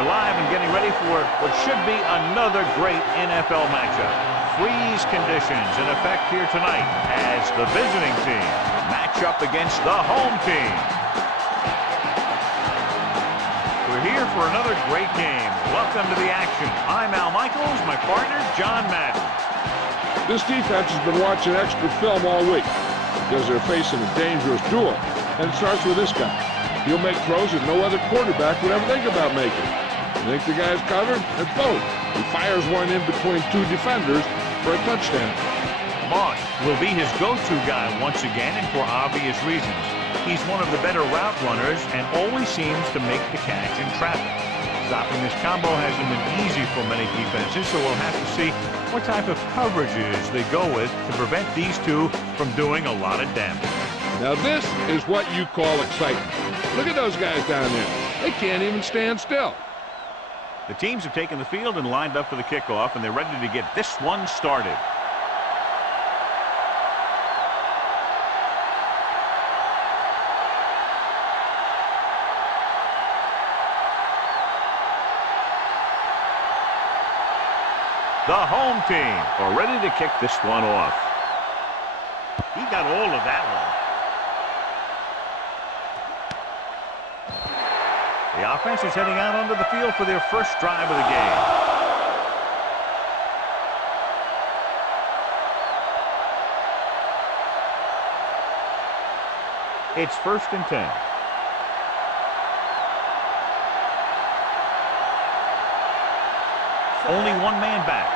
We're live and getting ready for what should be another great NFL matchup. Freeze conditions in effect here tonight as the visiting team match up against the home team. We're here for another great game. Welcome to the action. I'm Al Michaels, my partner, John Madden. This defense has been watching extra film all week because they're facing a dangerous duel. And it starts with this guy. He'll make throws that no other quarterback would ever think about making. You think the guy's covered? And boom, he fires one in between two defenders for a touchdown. Moss will be his go-to guy once again, and for obvious reasons. He's one of the better route runners and always seems to make the catch in traffic. Stopping this combo hasn't been easy for many defenses, so we'll have to see what type of coverages they go with to prevent these two from doing a lot of damage. Now this is what you call excitement. Look at those guys down there. They can't even stand still. The teams have taken the field and lined up for the kickoff, and they're ready to get this one started. The home team are ready to kick this one off. He got all of that one. The offense is heading out onto the field for their first drive of the game. It's 1st and 10. Only one man back.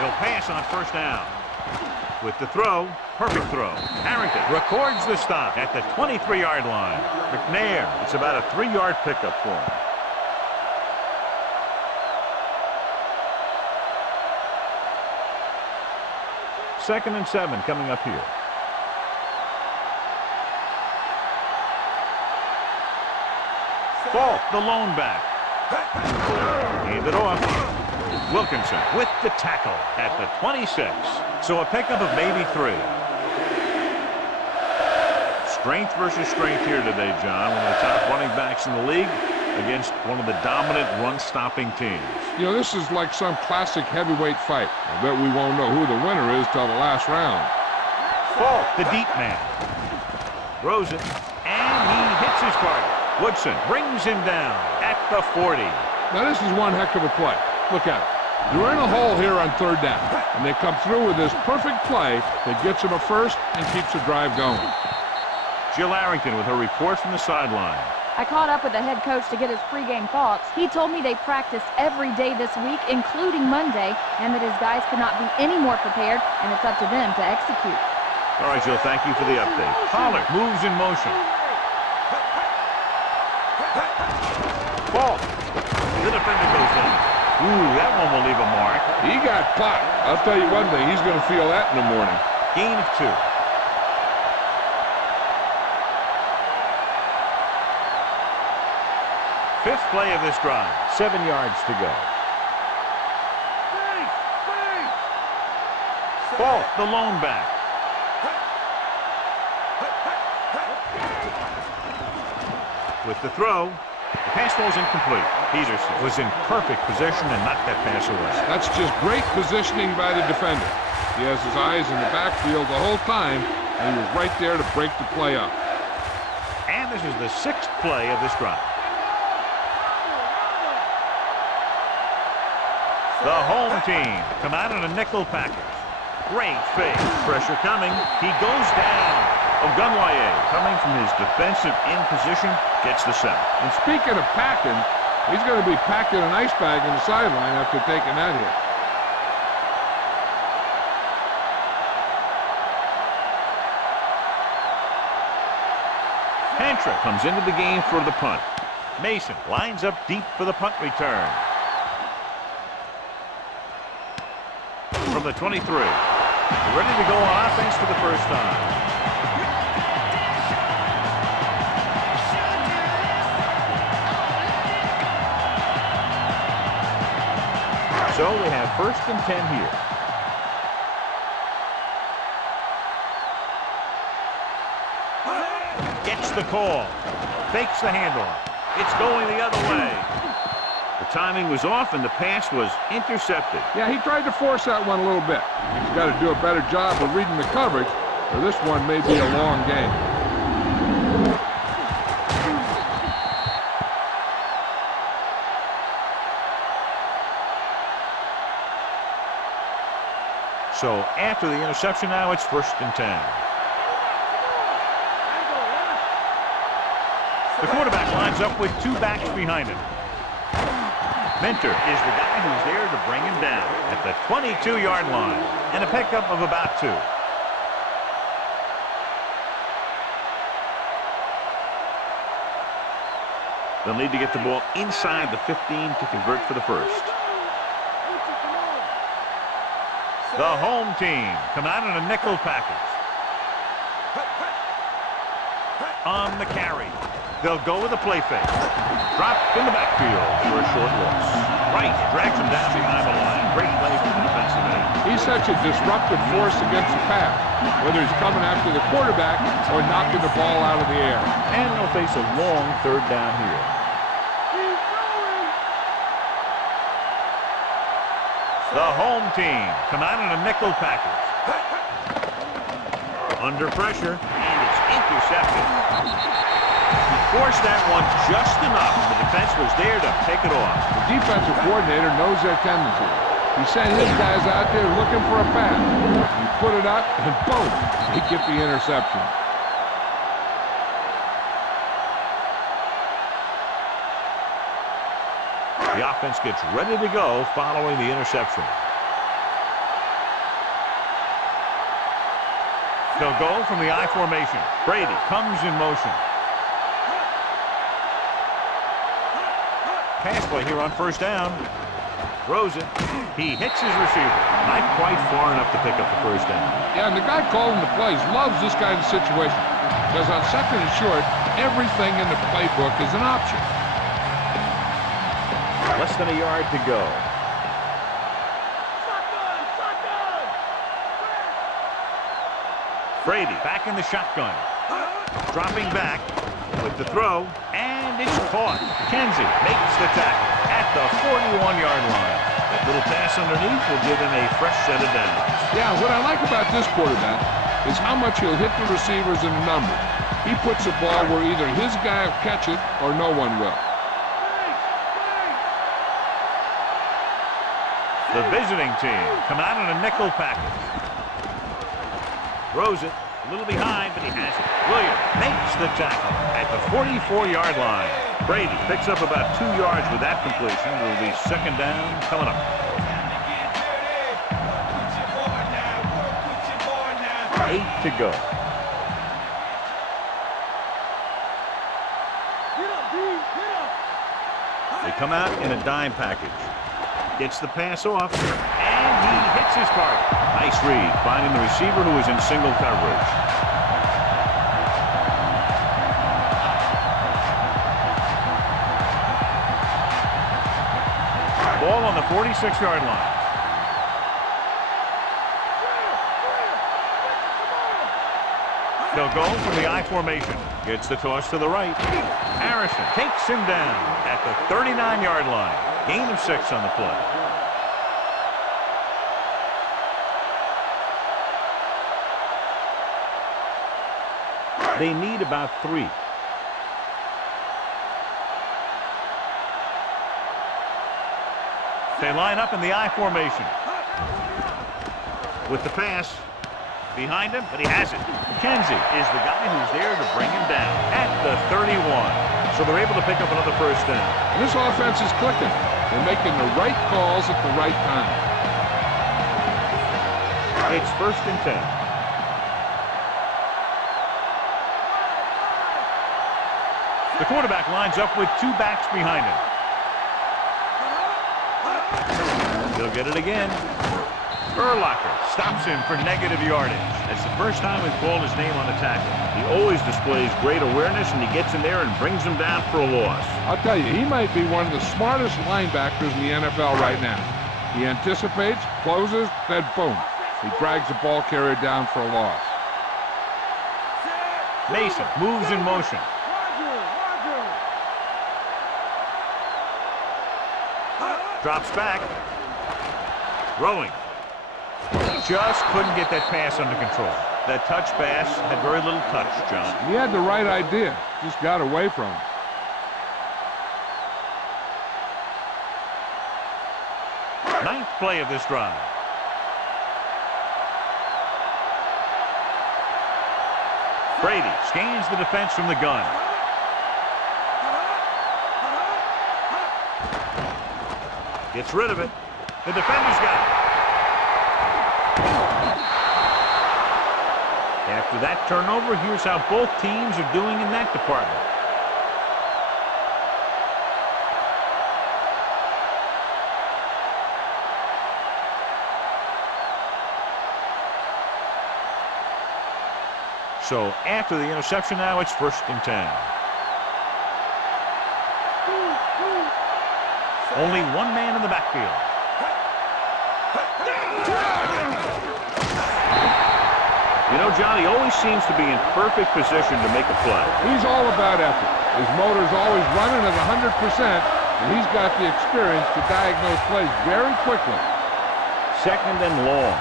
He'll pass on 1st down. With the throw, perfect throw. Harrington records the stop at the 23-yard line. McNair, it's about a 3-yard pickup for him. Second and 7 coming up here. Falk, the lone back. Hand it off. Wilkinson with the tackle at the 26. So a pickup of maybe 3. Strength versus strength here today, John. One of the top running backs in the league against one of the dominant run-stopping teams. You know, this is like some classic heavyweight fight. I bet we won't know who the winner is till the last round. Falk, the deep man. Throws it, and he hits his target. Woodson brings him down at the 40. Now this is one heck of a play. Look at it. You're in a hole here on 3rd down, and they come through with this perfect play that gets them a first and keeps the drive going. Jill Arrington with her report from the sideline. I caught up with the head coach to get his pregame thoughts. He told me they practice every day this week, including Monday, and that his guys could not be any more prepared, and it's up to them to execute. All right, Jill, thank you for the update. Pollard moves in motion. Ball. The defender goes down. Ooh, that one will leave a mark. He got popped. I'll tell you one thing, he's going to feel that in the morning. Gain of 2. Fifth play of this drive. 7 yards to go. Ball, the lone back. With the throw. The pass ball is incomplete. Peterson was in perfect position and knocked that pass away. That's just great positioning by the defender. He has his eyes in the backfield the whole time, and he was right there to break the play up. And this is the 6th play of this drive. The home team come out in a nickel package. Great fake. Pressure coming. He goes down. Ogunwaye, coming from his defensive in position, gets the sack. And speaking of packing, he's going to be packing an ice bag in the sideline after taking that hit. Hantra comes into the game for the punt. Mason lines up deep for the punt return. From the 23. Ready to go on offense for the first time. So we have 1st and 10 here. Gets the call. Fakes the handoff. It's going the other way. The timing was off and the pass was intercepted. Yeah, he tried to force that one a little bit. He's got to do a better job of reading the coverage, or this one may be a long game. So after the interception now, it's 1st and 10. The quarterback lines up with 2 backs behind him. Mentor is the guy who's there to bring him down at the 22-yard line, and a pickup of about 2. They'll need to get the ball inside the 15 to convert for the first. The home team come out in a nickel package. On the carry. They'll go with a play fake. Drop in the backfield for a short loss. Right, drags him down behind the line. Great play from the defensive end. He's such a disruptive force against the pass, whether he's coming after the quarterback or knocking the ball out of the air. And they'll face a long 3rd down here. The home team come out in a nickel package. Under pressure, and it's intercepted. He forced that one just enough, and the defense was there to pick it off. The defensive coordinator knows their tendency. He sent his guys out there looking for a pass. He put it up, and boom, he get the interception. The offense gets ready to go following the interception. They'll go from the I formation. Brady comes in motion. Pass play here on 1st down. Throws it. He hits his receiver. Not quite far enough to pick up the 1st down. Yeah, and the guy calling the plays loves this kind of situation. Because on 2nd and short, everything in the playbook is an option. Less than a yard to go. Brady back in the shotgun. Dropping back with the throw, and it's caught. Kenzie makes the tackle at the 41-yard line. That little pass underneath will give him a fresh set of downs. Yeah, what I like about this quarterback is how much he'll hit the receivers in the numbers. He puts the ball where either his guy will catch it or no one will. The visiting team come out in a nickel package. Throws it. A little behind, but he has it. Williams makes the tackle at the 44-yard line. Brady picks up about 2 yards with that completion. It will be 2nd down coming up. 8 to go. They come out in a dime package. Gets the pass off, and he hits his target. Nice read, finding the receiver who is in single coverage. Ball on the 46-yard line. They'll go from the I formation. Gets the toss to the right. Harrison takes him down at the 39-yard line. Gain of 6 on the play. They need about 3. They line up in the I formation. With the pass behind him, but he has it. Kenzie is the guy who's there to bring him down at the 31. So they're able to pick up another 1st down. And this offense is clicking. They're making the right calls at the right time. It's 1st and 10. The quarterback lines up with 2 backs behind him. He'll get it again. Urlacher stops him for negative yardage. That's the first time we've called his name on the tackle. He always displays great awareness, and he gets in there and brings him down for a loss. I'll tell you, he might be one of the smartest linebackers in the NFL right now. He anticipates, closes, then boom. He drags the ball carrier down for a loss. Mason moves in motion. Drops back. Throwing. Just couldn't get that pass under control. That touch pass had very little touch, John. He had the right idea. Just got away from him. Ninth play of this drive. Brady scans the defense from the gun. Gets rid of it. The defender's got it. After that turnover, here's how both teams are doing in that department. So after the interception now, it's 1st and 10. Only one man in the backfield. You know, John, he always seems to be in perfect position to make a play. He's all about effort. His motor's always running at 100%, and he's got the experience to diagnose plays very quickly. 2nd and long.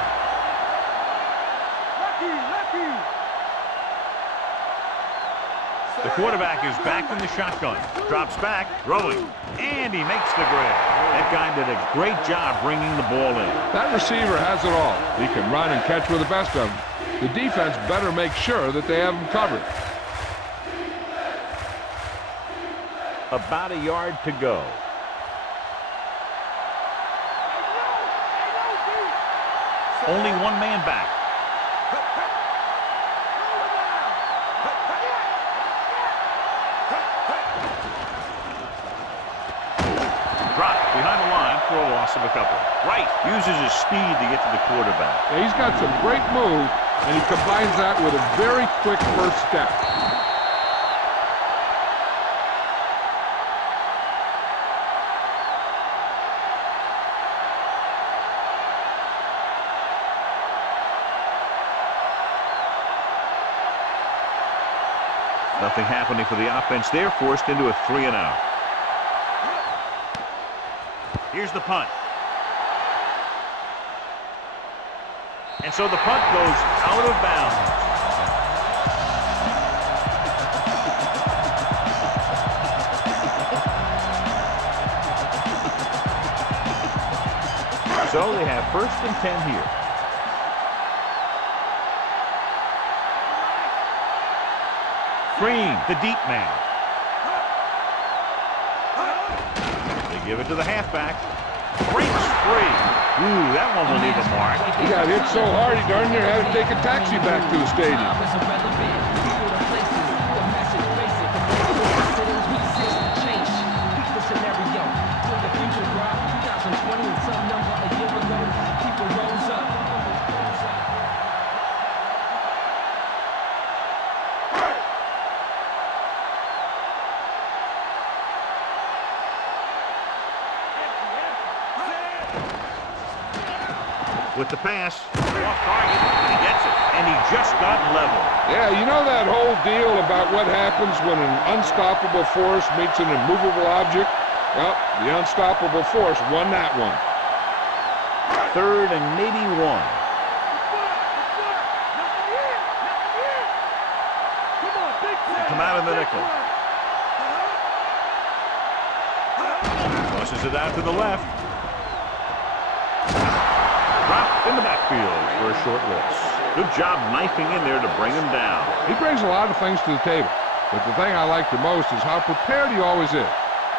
The quarterback is back in the shotgun. Drops back, throwing, and he makes the grab. That guy did a great job bringing the ball in. That receiver has it all. He can run and catch with the best of them. The defense better make sure that they have him covered. About a yard to go. Only one man back. Dropped behind the line for a loss of a couple. Wright uses his speed to get to the quarterback. Yeah, he's got some great moves, and he combines that with a very quick first step. Nothing happening for the offense. They're forced into a 3-and-out. Here's the punt. And so the punt goes out of bounds. So they have 1st and 10 here. Green, the deep man. They give it to the halfback. Breaks free. Ooh, that one will leave a mark. He got hit so hard he darn near had to take a taxi back to the stadium. With the pass, off target, he gets it, and he just got level. Yeah, you know that whole deal about what happens when an unstoppable force meets an immovable object? Well, the unstoppable force won that one. 3rd and maybe 1. Come out in the nickel. Tosses it out to the left. Dropped in the backfield for a short loss. Good job knifing in there to bring him down. He brings a lot of things to the table, but the thing I like the most is how prepared he always is.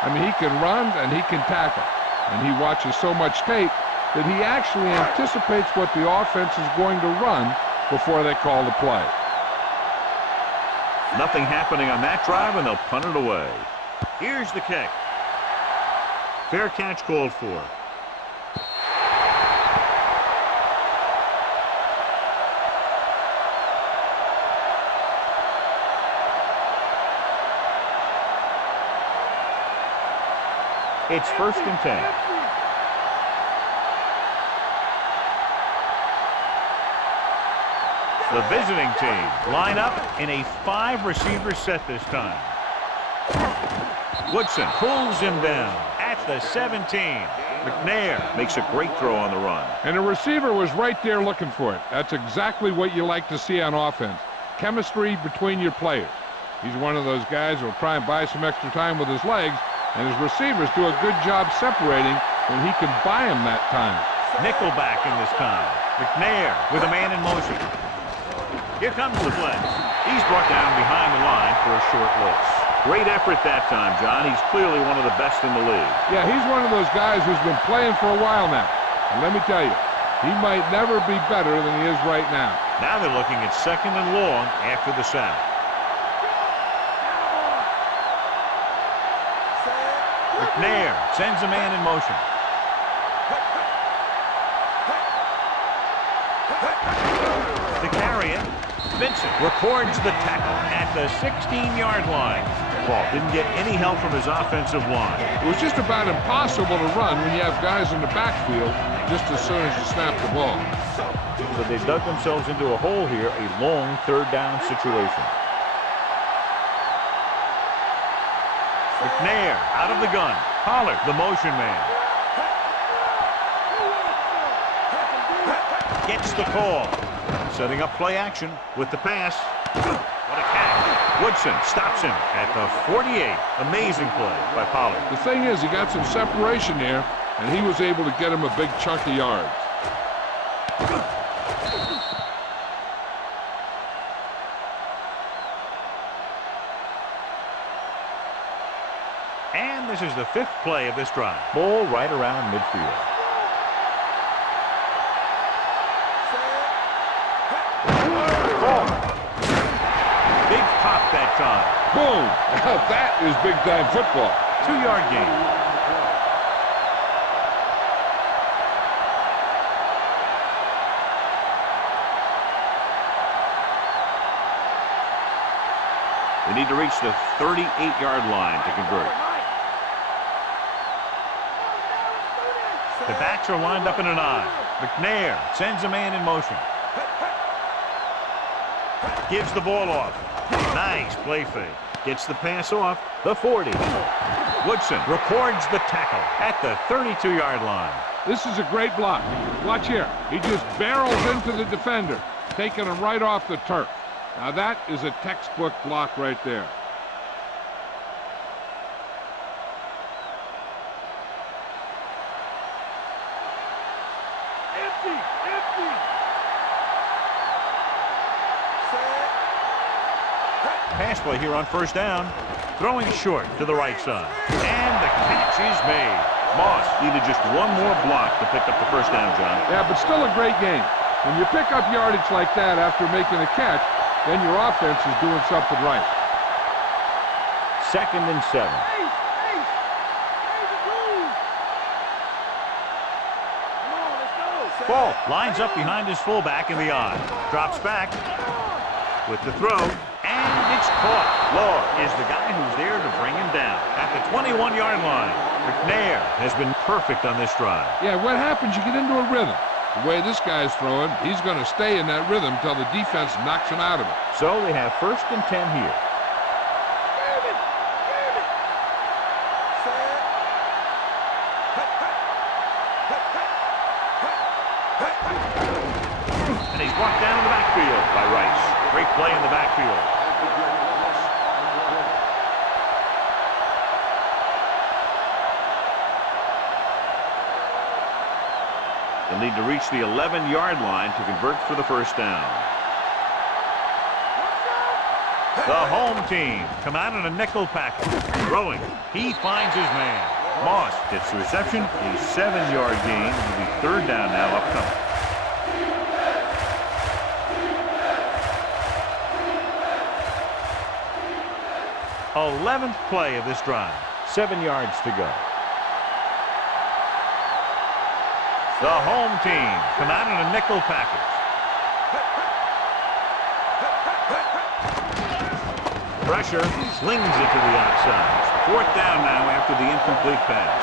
I mean, he can run and he can tackle, and he watches so much tape that he actually anticipates what the offense is going to run before they call the play. Nothing happening on that drive, and they'll punt it away. Here's the kick. Fair catch called for. It's 1st and 10. The visiting team line up in a 5-receiver set this time. Woodson pulls him down at the 17. McNair makes a great throw on the run. And the receiver was right there looking for it. That's exactly what you like to see on offense. Chemistry between your players. He's one of those guys who will try and buy some extra time with his legs, and his receivers do a good job separating when he can buy them that time. Nickelback in this time. McNair with a man in motion. Here comes the blitz. He's brought down behind the line for a short loss. Great effort that time, John. He's clearly one of the best in the league. Yeah, he's one of those guys who's been playing for a while now. And let me tell you, he might never be better than he is right now. Now they're looking at 2nd and long after the sack. McNair sends a man in motion. To carry it, Vincent records the tackle at the 16-yard line. Ball didn't get any help from his offensive line. It was just about impossible to run when you have guys in the backfield just as soon as you snap the ball. So they dug themselves into a hole here, a long 3rd down situation. McNair out of the gun. Pollard, the motion man. Gets the call. Setting up play action with the pass. What a catch. Woodson stops him at the 48. Amazing play by Pollard. The thing is, he got some separation there, and he was able to get him a big chunk of yards. And this is the 5th play of this drive. Ball right around midfield. Big pop that time. Boom! Now that is big-time football. 2-yard gain. They need to reach the 38-yard line to convert. The backs are lined up in an I. McNair sends a man in motion. Gives the ball off. Nice play fake. Gets the pass off. The 40. Woodson records the tackle at the 32-yard line. This is a great block. Watch here. He just barrels into the defender, taking him right off the turf. Now that is a textbook block right there. Pass play here on 1st down. Throwing short to the right side. And the catch is made. Moss needed just one more block to pick up the 1st down, John. Yeah, but still a great game. When you pick up yardage like that after making a catch, then your offense is doing something right. 2nd and 7. Ball lines up behind his fullback in the I. Drops back with the throw. And it's caught. Law is the guy who's there to bring him down at the 21-yard line. McNair has been perfect on this drive. Yeah, what happens, you get into a rhythm. The way this guy's throwing, he's going to stay in that rhythm until the defense knocks him out of it. So they have 1st and 10 here. And he's brought down in the backfield by Rice. Great play in the backfield. They'll need to reach the 11-yard line to convert for the 1st down. The home team come out in a nickel package. Throwing. He finds his man. Moss gets the reception. A 7-yard gain. It'll be 3rd down now upcoming. The 11th play of this drive. 7 yards to go. The home team come out in a nickel package. Pressure, slings it to the outside. 4th down now after the incomplete pass.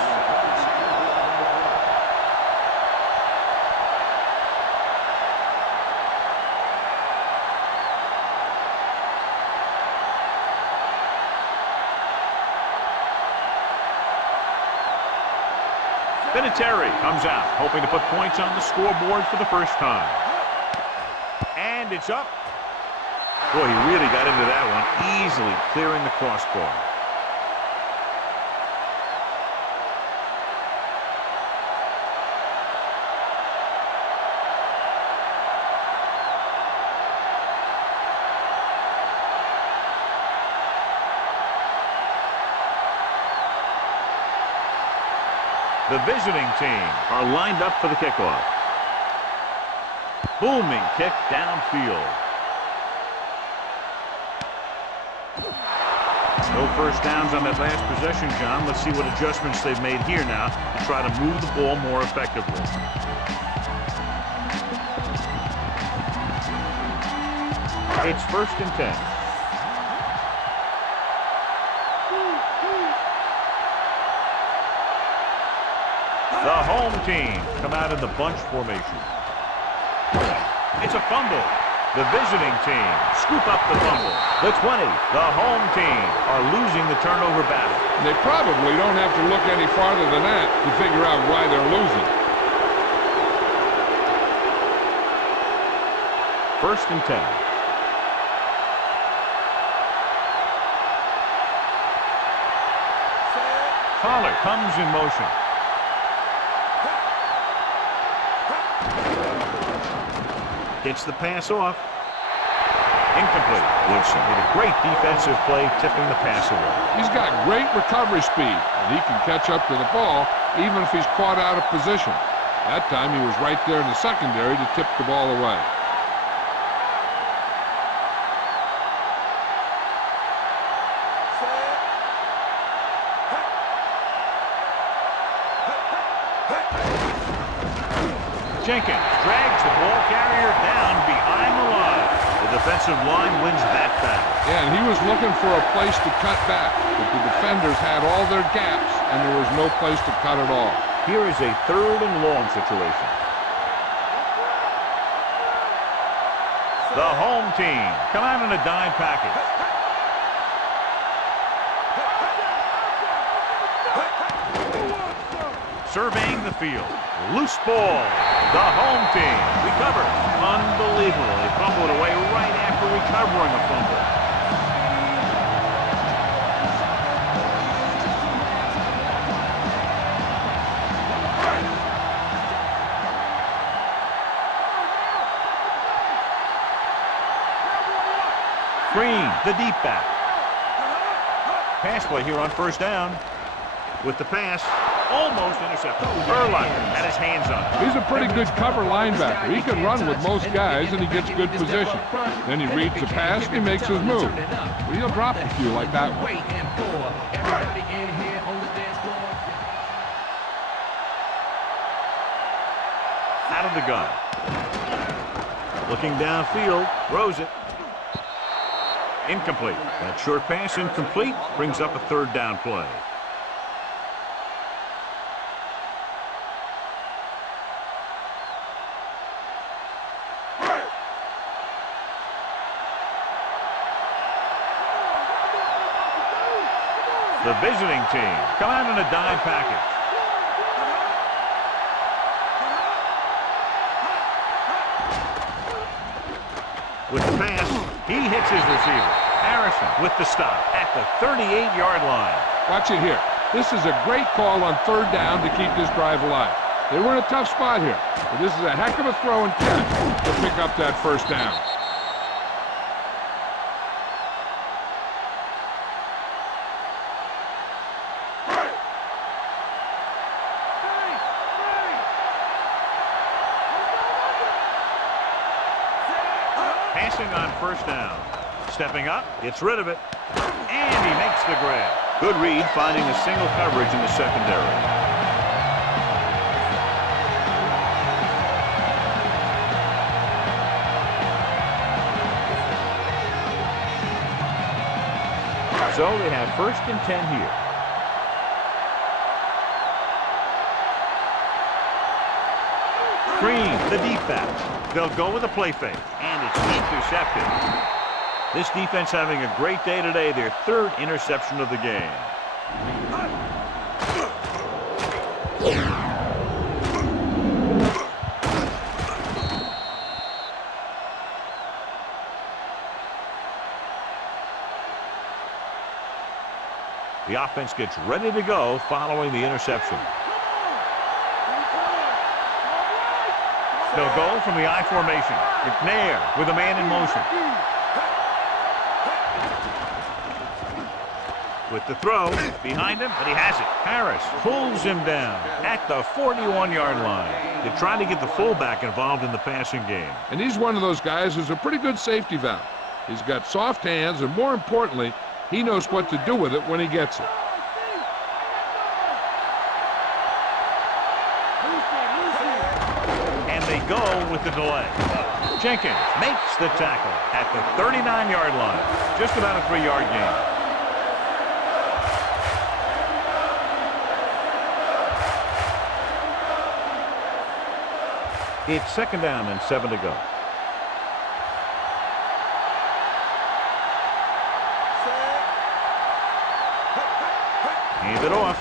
Vinatieri comes out, hoping to put points on the scoreboard for the first time. And it's up. Boy, he really got into that one, easily clearing the crossbar. The visiting team are lined up for the kickoff. Booming kick downfield. No first downs on that last possession, John. Let's see what adjustments they've made here now to try to move the ball more effectively. It's 1st and 10. The home team come out in the bunch formation. It's a fumble. The visiting team scoop up the fumble. The 20, the home team, are losing the turnover battle. They probably don't have to look any farther than that to figure out why they're losing. 1st and 10. Pollard comes in motion. Gets the pass off. Incomplete. Woodson did a great defensive play, tipping the pass away. He's got great recovery speed, and he can catch up to the ball even if he's caught out of position. That time he was right there in the secondary to tip the ball away. Jenkins drags the ball carrier down behind the line. The defensive line wins that battle. Yeah, and he was looking for a place to cut back, but the defenders had all their gaps, and there was no place to cut at all. Here is a 3rd and long situation. The home team come out in a dime package. Surveying the field. Loose ball. The home team recovers. Unbelievable. They fumbled away right after recovering a fumble. Green, the deep back. Pass play here on 1st down. With the pass, almost intercepted. Urlacher had his hands on it. He's a pretty good cover linebacker. He can run with most guys, and he gets good position. Then he reads the pass, and he makes his move. But he'll drop a few like that one. Out of the gun. Looking downfield, throws it. Incomplete. That short pass incomplete brings up a 3rd down play. The visiting team come out in a dime package. With the pass, he hits his receiver. Harrison with the stop at the 38-yard line. Watch it here. This is a great call on 3rd down to keep this drive alive. They were in a tough spot here, but this is a heck of a throw and catch to pick up that 1st down. Passing on 1st down. Stepping up, gets rid of it, and he makes the grab. Good read, finding a single coverage in the secondary. So they have 1st and 10 here. Green, the deep back. They'll go with a play fake, and it's intercepted. This defense having a great day today, their 3rd interception of the game. The offense gets ready to go following the interception. They'll go from the I formation. McNair with a man in motion. With the throw, behind him, but he has it. Harris pulls him down at the 41-yard line. They're trying to get the fullback involved in the passing game. And he's one of those guys who's a pretty good safety valve. He's got soft hands, and more importantly, he knows what to do with it when he gets it. And they go with the delay. Jenkins makes the tackle at the 39-yard line. Just about a 3-yard gain. It's 2nd down and 7 to go. Hand it off.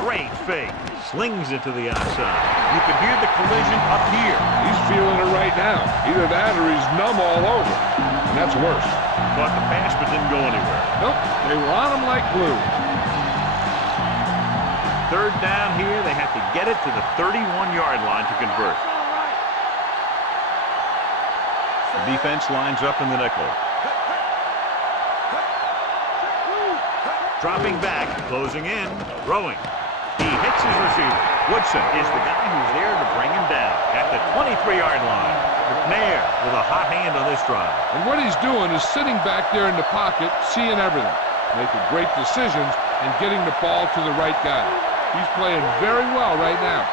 Great fake. Slings it to the outside. You can hear the collision up here. He's feeling it right now. Either that or he's numb all over. And that's worse. Caught the pass but didn't go anywhere. Nope. They were on him like glue. 3rd down here. They have to get it to the 31-yard line to convert. The defense lines up in the nickel. Dropping back, closing in, throwing. He hits his receiver. Woodson is the guy who's there to bring him down at the 23-yard line. McNair with a hot hand on this drive. And what he's doing is sitting back there in the pocket, seeing everything, making great decisions, and getting the ball to the right guy. He's playing very well right now.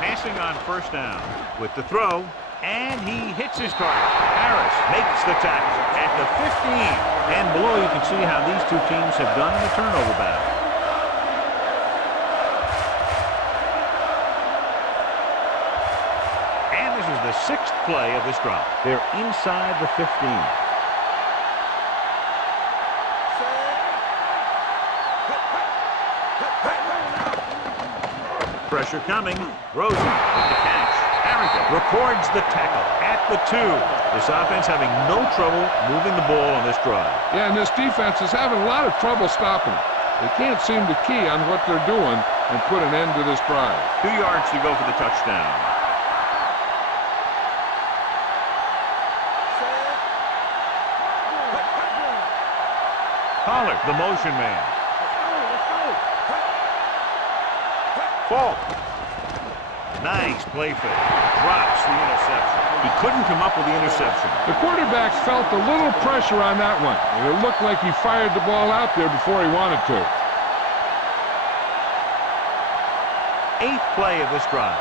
Passing on 1st down with the throw, and he hits his target. Harris makes the tackle at the 15. And below you can see how these two teams have done in the turnover battle. And this is the 6th play of this drive. They're inside the 15. Pressure coming. Rosen with the catch. Harrington records the tackle at the 2. This offense having no trouble moving the ball on this drive. Yeah, and this defense is having a lot of trouble stopping it. They can't seem to key on what they're doing and put an end to this drive. 2 yards to go for the touchdown. Pollard, the motion man. Ball. Nice play fake. Drops the interception. He couldn't come up with the interception. The quarterback felt a little pressure on that one. And it looked like he fired the ball out there before he wanted to. 8th play of this drive.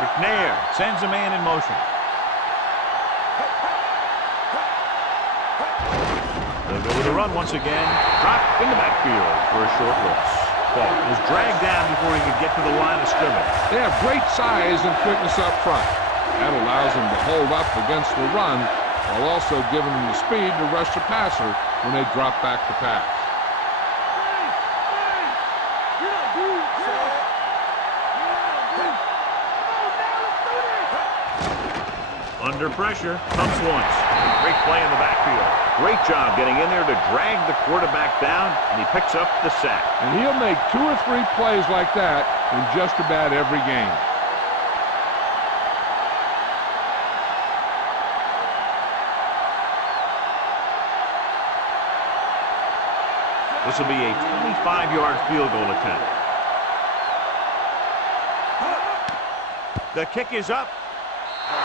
McNair sends a man in motion. They'll go with a run once again. Dropped in the backfield for a short loss. Ball was dragged down before he could get to the line of scrimmage. They have great size and quickness up front. That allows them to hold up against the run while also giving them the speed to rush the passer when they drop back to pass. Under pressure, comes once. Great play in the backfield. Great job getting in there to drag the quarterback down, and he picks up the sack. And he'll make 2 or 3 plays like that in just about every game. This will be a 25-yard field goal attempt. The kick is up.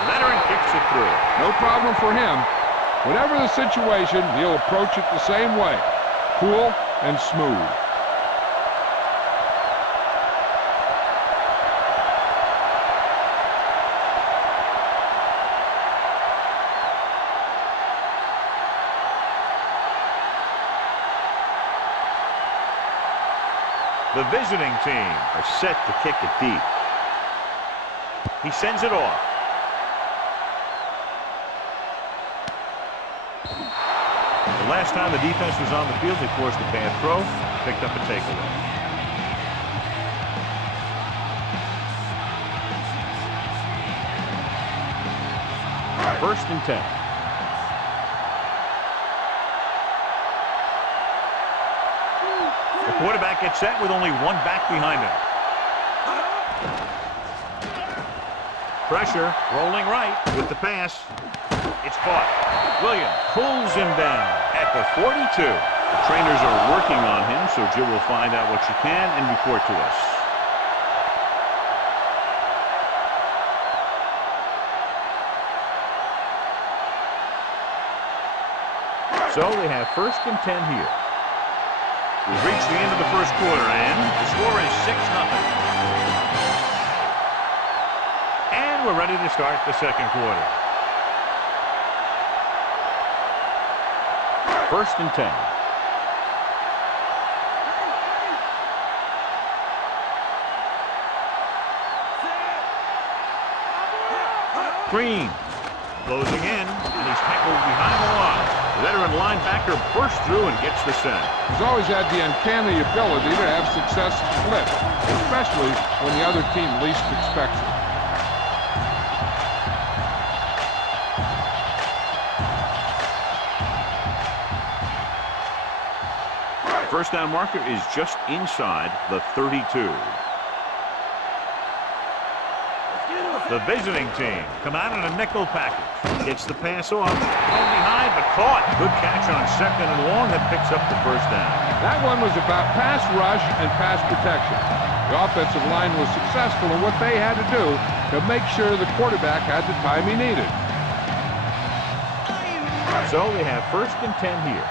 Veteran kicks it through. No problem for him. Whatever the situation, he'll approach it the same way. Cool and smooth. The visiting team are set to kick it deep. He sends it off. The last time the defense was on the field, they forced a bad throw, picked up a takeaway. First and 10. The quarterback gets set with only one back behind him. Pressure, rolling right with the pass. It's caught. Williams pulls him down at the 42. The trainers are working on him, so Jill will find out what she can and report to us. So they have first and 10 here. We've reached the end of the first quarter, and the score is 6-0. And we're ready to start the second quarter. First and 10. Green closing in, and he's tackled behind the line. The veteran linebacker bursts through and gets the sack. He's always had the uncanny ability to have success split, especially when the other team least expects it. First down marker is just inside the 32. The visiting team come out in a nickel package. Gets the pass off. Thrown behind, but caught. Good catch on second and long that picks up the first down. That one was about pass rush and pass protection. The offensive line was successful in what they had to do to make sure the quarterback had the time he needed. So they have first and 10 here.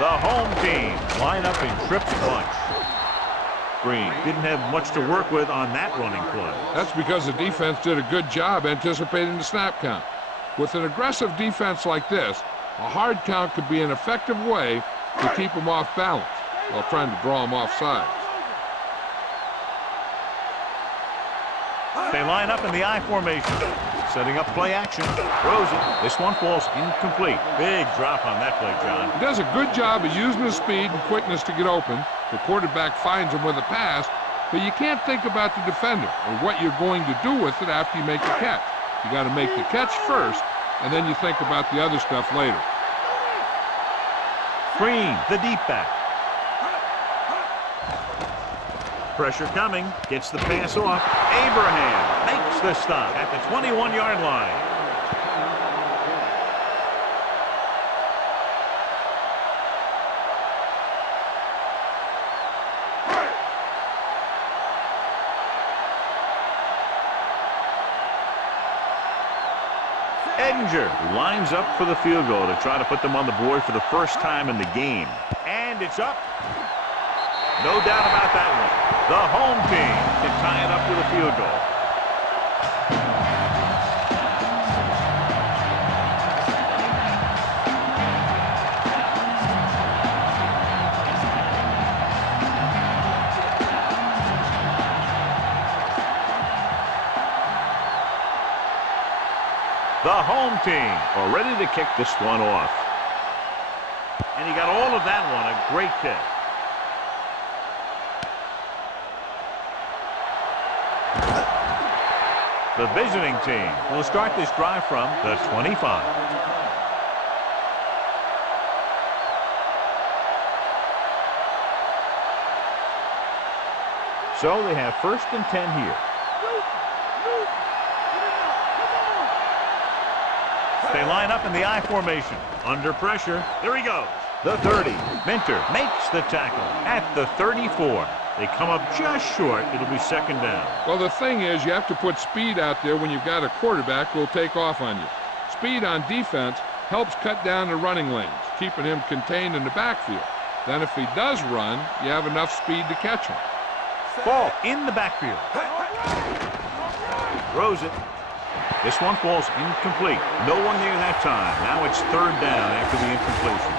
The home team line up in trips bunch. Green didn't have much to work with on that running play. That's because the defense did a good job anticipating the snap count. With an aggressive defense like this, a hard count could be an effective way to keep them off balance while trying to draw them off sides. They line up in the I formation. Setting up play action. Throws it. This one falls incomplete. Big drop on that play, John. He does a good job of using his speed and quickness to get open. The quarterback finds him with a pass, but you can't think about the defender or what you're going to do with it after you make the catch. You got to make the catch first, and then you think about the other stuff later. Green, the deep back. Pressure coming. Gets the pass off. Abraham makes the stop at the 21-yard line. Edinger lines up for the field goal to try to put them on the board for the first time in the game. And it's up. No doubt about that one. The home team can tie it up with a field goal. The home team are ready to kick this one off. And he got all of that one. A great kick. The visiting team will start this drive from the 25. So they have first and 10 here. They line up in the I formation. Under pressure. There he goes. The 30. Minter makes the tackle at the 34. They come up just short. It'll be second down. Well, the thing is, you have to put speed out there when you've got a quarterback who will take off on you. Speed on defense helps cut down the running lanes, keeping him contained in the backfield. Then if he does run, you have enough speed to catch him. Ball in the backfield. Throws it. This one falls incomplete. No one near that time. Now it's third down after the incompletion.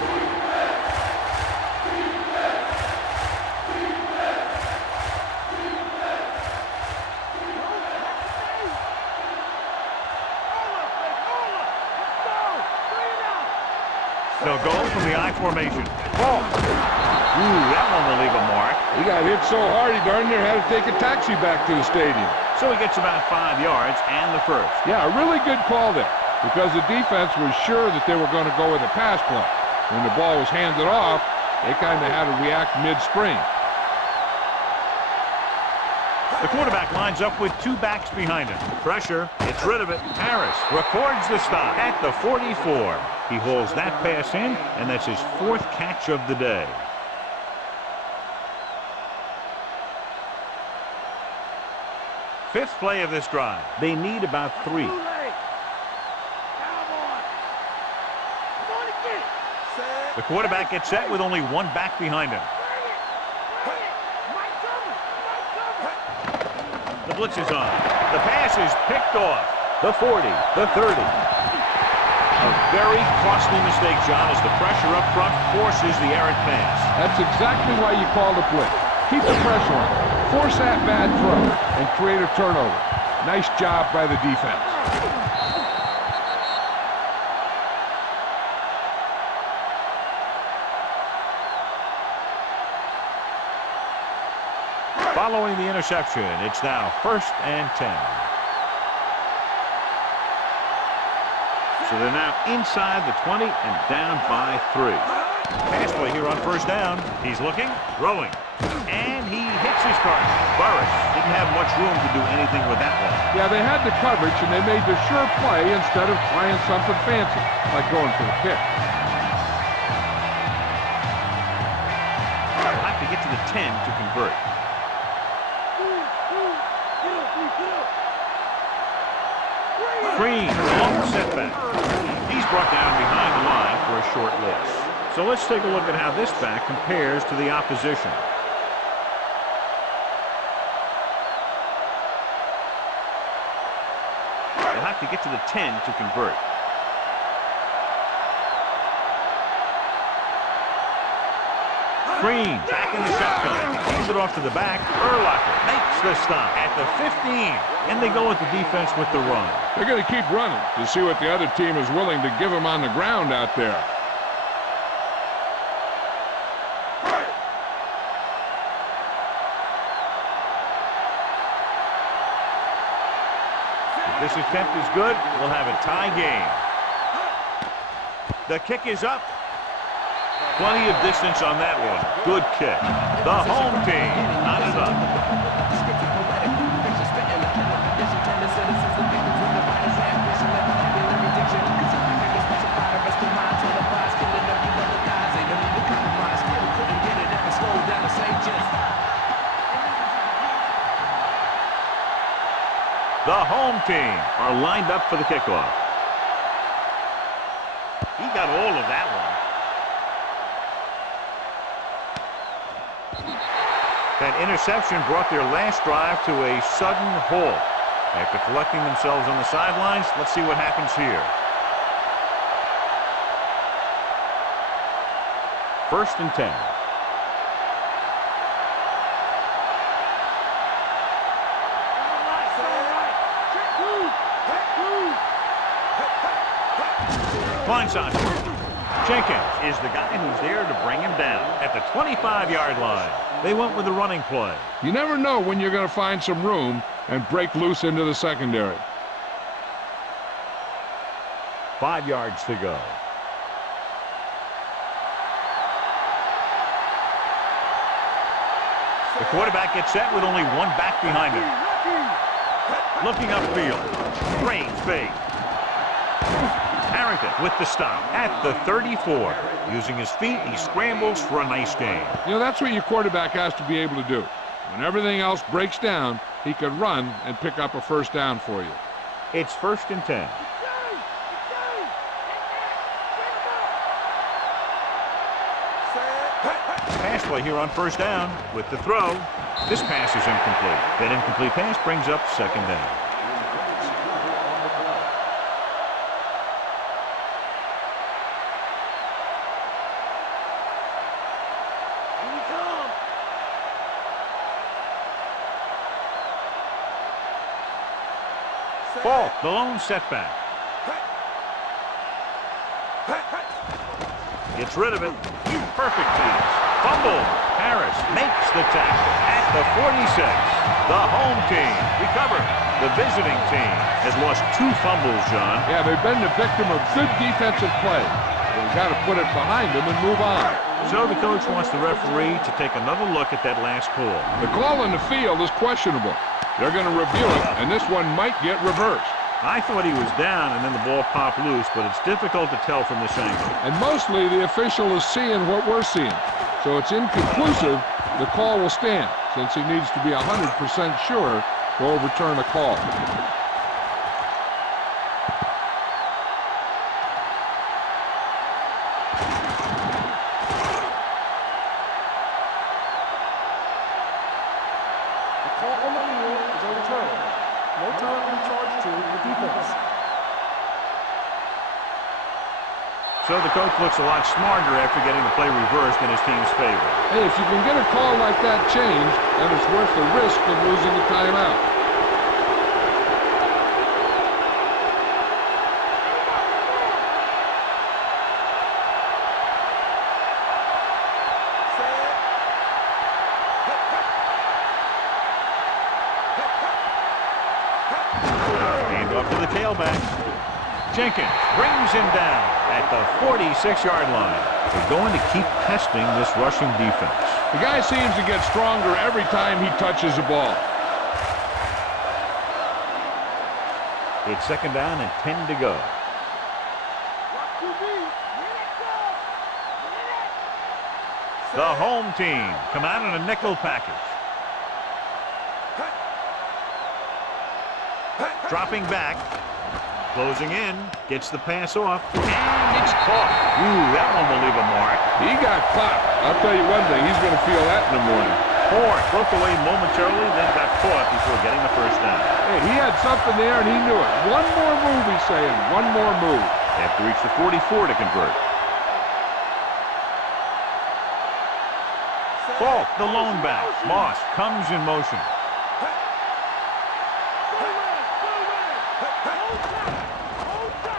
They'll go from the I formation. Ball. Ooh, that one will leave a mark. He got hit so hard he darn near had to take a taxi back to the stadium. So he gets about 5 yards and the first. Yeah, a really good call there because the defense was sure that they were going to go with a pass play. When the ball was handed off, they kind of had to react mid-spring. The quarterback lines up with 2 backs behind him. Pressure, gets rid of it. Harris records the stop at the 44. He holds that pass in, and that's his 4th catch of the day. Fifth play of this drive. They need about 3. The quarterback gets set with only 1 back behind him. The blitz is on. The pass is picked off. The 40, the 30. A very costly mistake, John, as the pressure up front forces the errant pass. That's exactly why you call the blitz. Keep the pressure on. Force that bad throw and create a turnover. Nice job by the defense. Following the interception, it's now 1st and 10. So they're now inside the 20 and down by 3. Pass play here on 1st down. He's looking, throwing, and he hits his target. Burris didn't have much room to do anything with that one. Yeah, they had the coverage, and they made the sure play instead of trying something fancy, like going for the kick. They'll have to get to the 10 to convert. Green, long setback. He's brought down behind the line for a short loss. So let's take a look at how this back compares to the opposition. They'll have to get to the 10 to convert. Green back in the shotgun. Hands it off to the back. Urlacher makes the stop at the 15. And they go with the defense with the run. They're going to keep running to see what the other team is willing to give them on the ground out there. If this attempt is good, we'll have a tie game. The kick is up. Plenty of distance on that one. Good kick. The home team knotted up. The home team are lined up for the kickoff. He got all of that one. That interception brought their last drive to a sudden halt. After collecting themselves on the sidelines, let's see what happens here. 1st and 10. Blindside. Jenkins is the guy who's there to bring him down at the 25-yard line. They went with the running play. You never know when you're going to find some room and break loose into the secondary. 5 yards to go. The quarterback gets set with only 1 back behind him. Looking upfield. Great fake. Harrington with the stop at the 34. Using his feet, he scrambles for a nice gain. You know, that's what your quarterback has to be able to do. When everything else breaks down, he can run and pick up a 1st down for you. It's 1st and 10. Pass play here on 1st down with the throw. This pass is incomplete. That incomplete pass brings up 2nd down. Ball, the lone setback. Gets rid of it. Perfect pass. Fumble. Harris makes the tackle at the 46. The home team recovered. The visiting team has lost 2 fumbles, John. Yeah, they've been the victim of good defensive play. They've got to put it behind them and move on. So the coach wants the referee to take another look at that last call. The call in the field is questionable. They're going to review it, and this one might get reversed. I thought he was down and then the ball popped loose, but it's difficult to tell from this angle. And mostly the official is seeing what we're seeing. So it's inconclusive. The call will stand since he needs to be 100% sure to overturn a call. So the coach looks a lot smarter after getting the play reversed in his team's favor. Hey, if you can get a call like that changed, then it's worth the risk of losing a timeout. Hand off to the tailback. Jenkins brings him down at the 46-yard line. They're going to keep testing this rushing defense. The guy seems to get stronger every time he touches the ball. It's 2nd down and 10 to go. The home team come out in a nickel package. Dropping back. Closing in, gets the pass off, and it's caught. Ooh, that one will leave a mark. He got caught. I'll tell you one thing, he's going to feel that in the morning. Ford broke away momentarily, then got caught before getting the first down. Hey, he had something there, and he knew it. One more move, he's saying. One more move. They have to reach the 44 to convert. Falk, the lone back. Moss comes in motion.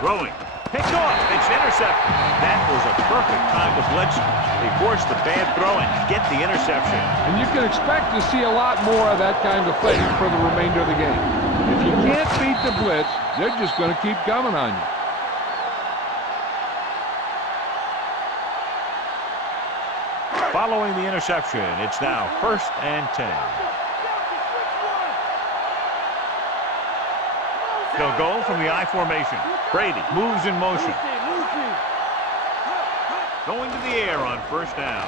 Throwing. Picked off. It's intercepted. That was a perfect time to blitz. They forced the bad throw and get the interception. And you can expect to see a lot more of that kind of thing for the remainder of the game. If you can't beat the blitz, they're just going to keep coming on you. Following the interception, it's now 1st and 10. They'll go from the I formation. Brady moves in motion. Going to the air on 1st down.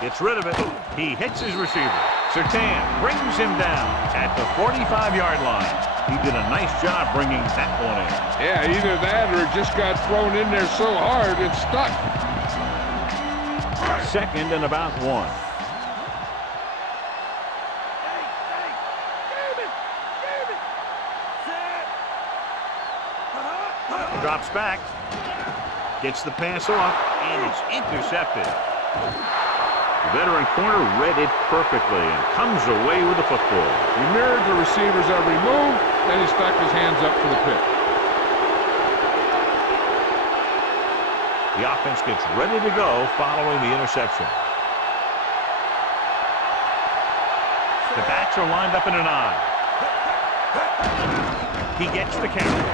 Gets rid of it. He hits his receiver. Surtain brings him down at the 45-yard line. He did a nice job bringing that one in. Yeah, either that or it just got thrown in there so hard it's stuck. 2nd and about 1. Drops back, gets the pass off, and it's intercepted. The veteran corner read it perfectly and comes away with the football. He mirrored the receiver's every move, then he stuck his hands up for the pick. The offense gets ready to go following the interception. The backs are lined up in an I. He gets the carry.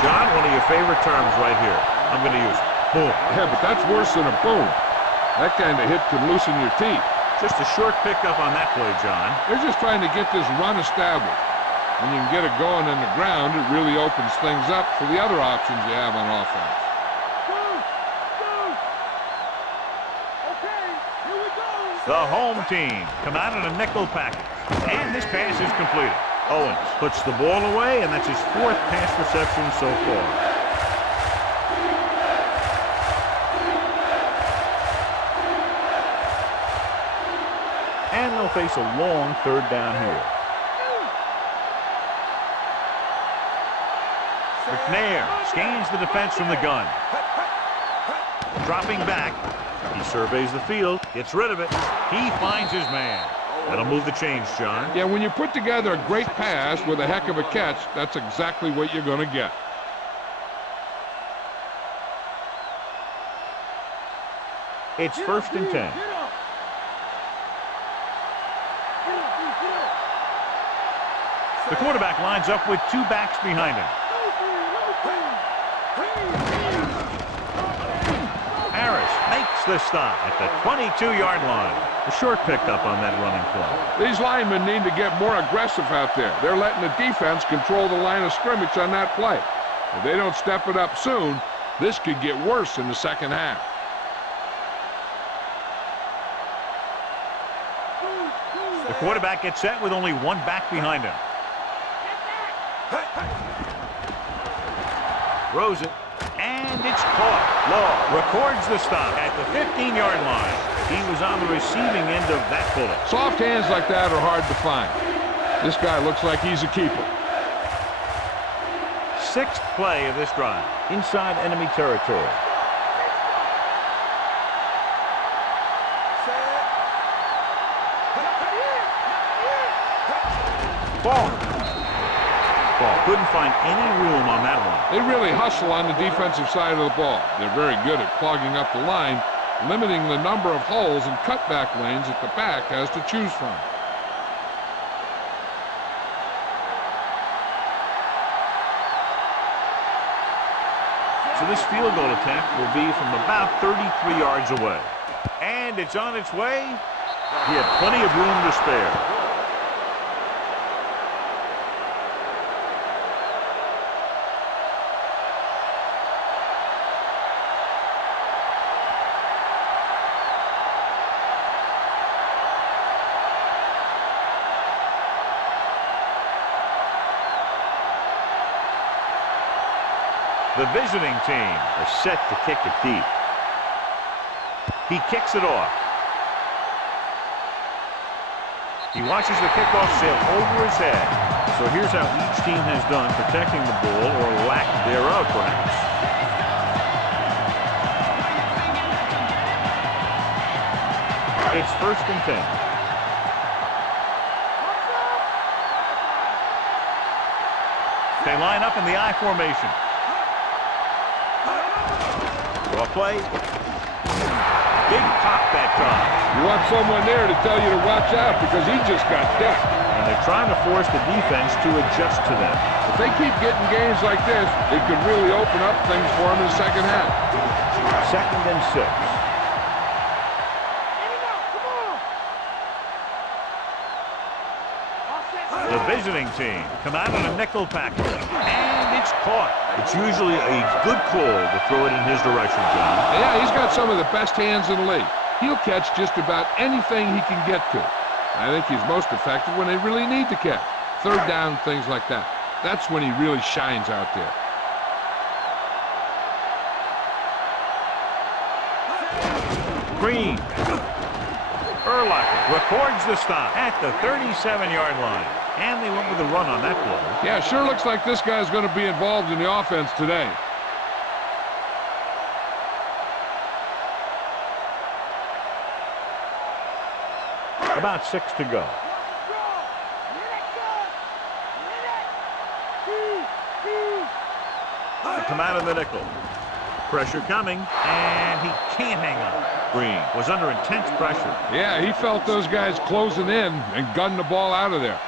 John, one of your favorite terms right here. I'm going to use boom. Yeah, but that's worse than a boom. That kind of hit could loosen your teeth. Just a short pickup on that play, John. They're just trying to get this run established. When you can get it going on the ground, it really opens things up for the other options you have on offense. The home team come out in a nickel package. And this pass is completed. Owens puts the ball away, and that's his 4th pass reception so far. And they'll face a long 3rd down here. McNair scans the defense from the gun. Dropping back. He surveys the field, gets rid of it. He finds his man. That'll move the chains, John. Yeah, when you put together a great pass with a heck of a catch, that's exactly what you're going to get. It's 1st and 10. The quarterback lines up with 2 backs behind him. Harris makes the stop at the 22-yard line. A short pickup on that running play. These linemen need to get more aggressive out there. They're letting the defense control the line of scrimmage on that play. If they don't step it up soon, this could get worse in the second half. The quarterback gets set with only 1 back behind him. Throws it, and it's caught. Law records the stop at the 15-yard line. He was on the receiving end of that bullet. Soft hands like that are hard to find. This guy looks like he's a keeper. 6th play of this drive. Inside enemy territory. Ball. Couldn't find any room on that one. They really hustle on the defensive side of the ball. They're very good at clogging up the line, limiting the number of holes and cutback lanes that the back has to choose from. So this field goal attempt will be from about 33 yards away. And it's on its way. He had plenty of room to spare. The visiting team are set to kick it deep. He kicks it off. He watches the kickoff sail over his head. So here's how each team has done protecting the ball, or lack thereof, perhaps. It's 1st and 10. They line up in the I formation. Draw play. Big pop that time. You want someone there to tell you to watch out because he just got decked. And they're trying to force the defense to adjust to them. If they keep getting games like this, it could really open up things for them in the second half. 2nd and 6. The visiting team come out in a nickel package, and it's caught. It's usually a good call to throw it in his direction, John. Yeah, he's got some of the best hands in the league. He'll catch just about anything he can get to. I think he's most effective when they really need to catch. 3rd down, things like that. That's when he really shines out there. Green. Urlacher records the stop at the 37-yard line. And they went with a run on that play. Yeah, sure looks like this guy's going to be involved in the offense today. About 6 to go. They come out of the nickel. Pressure coming, and he can't hang on. Green was under intense pressure. Yeah, he felt those guys closing in and gunned the ball out of there.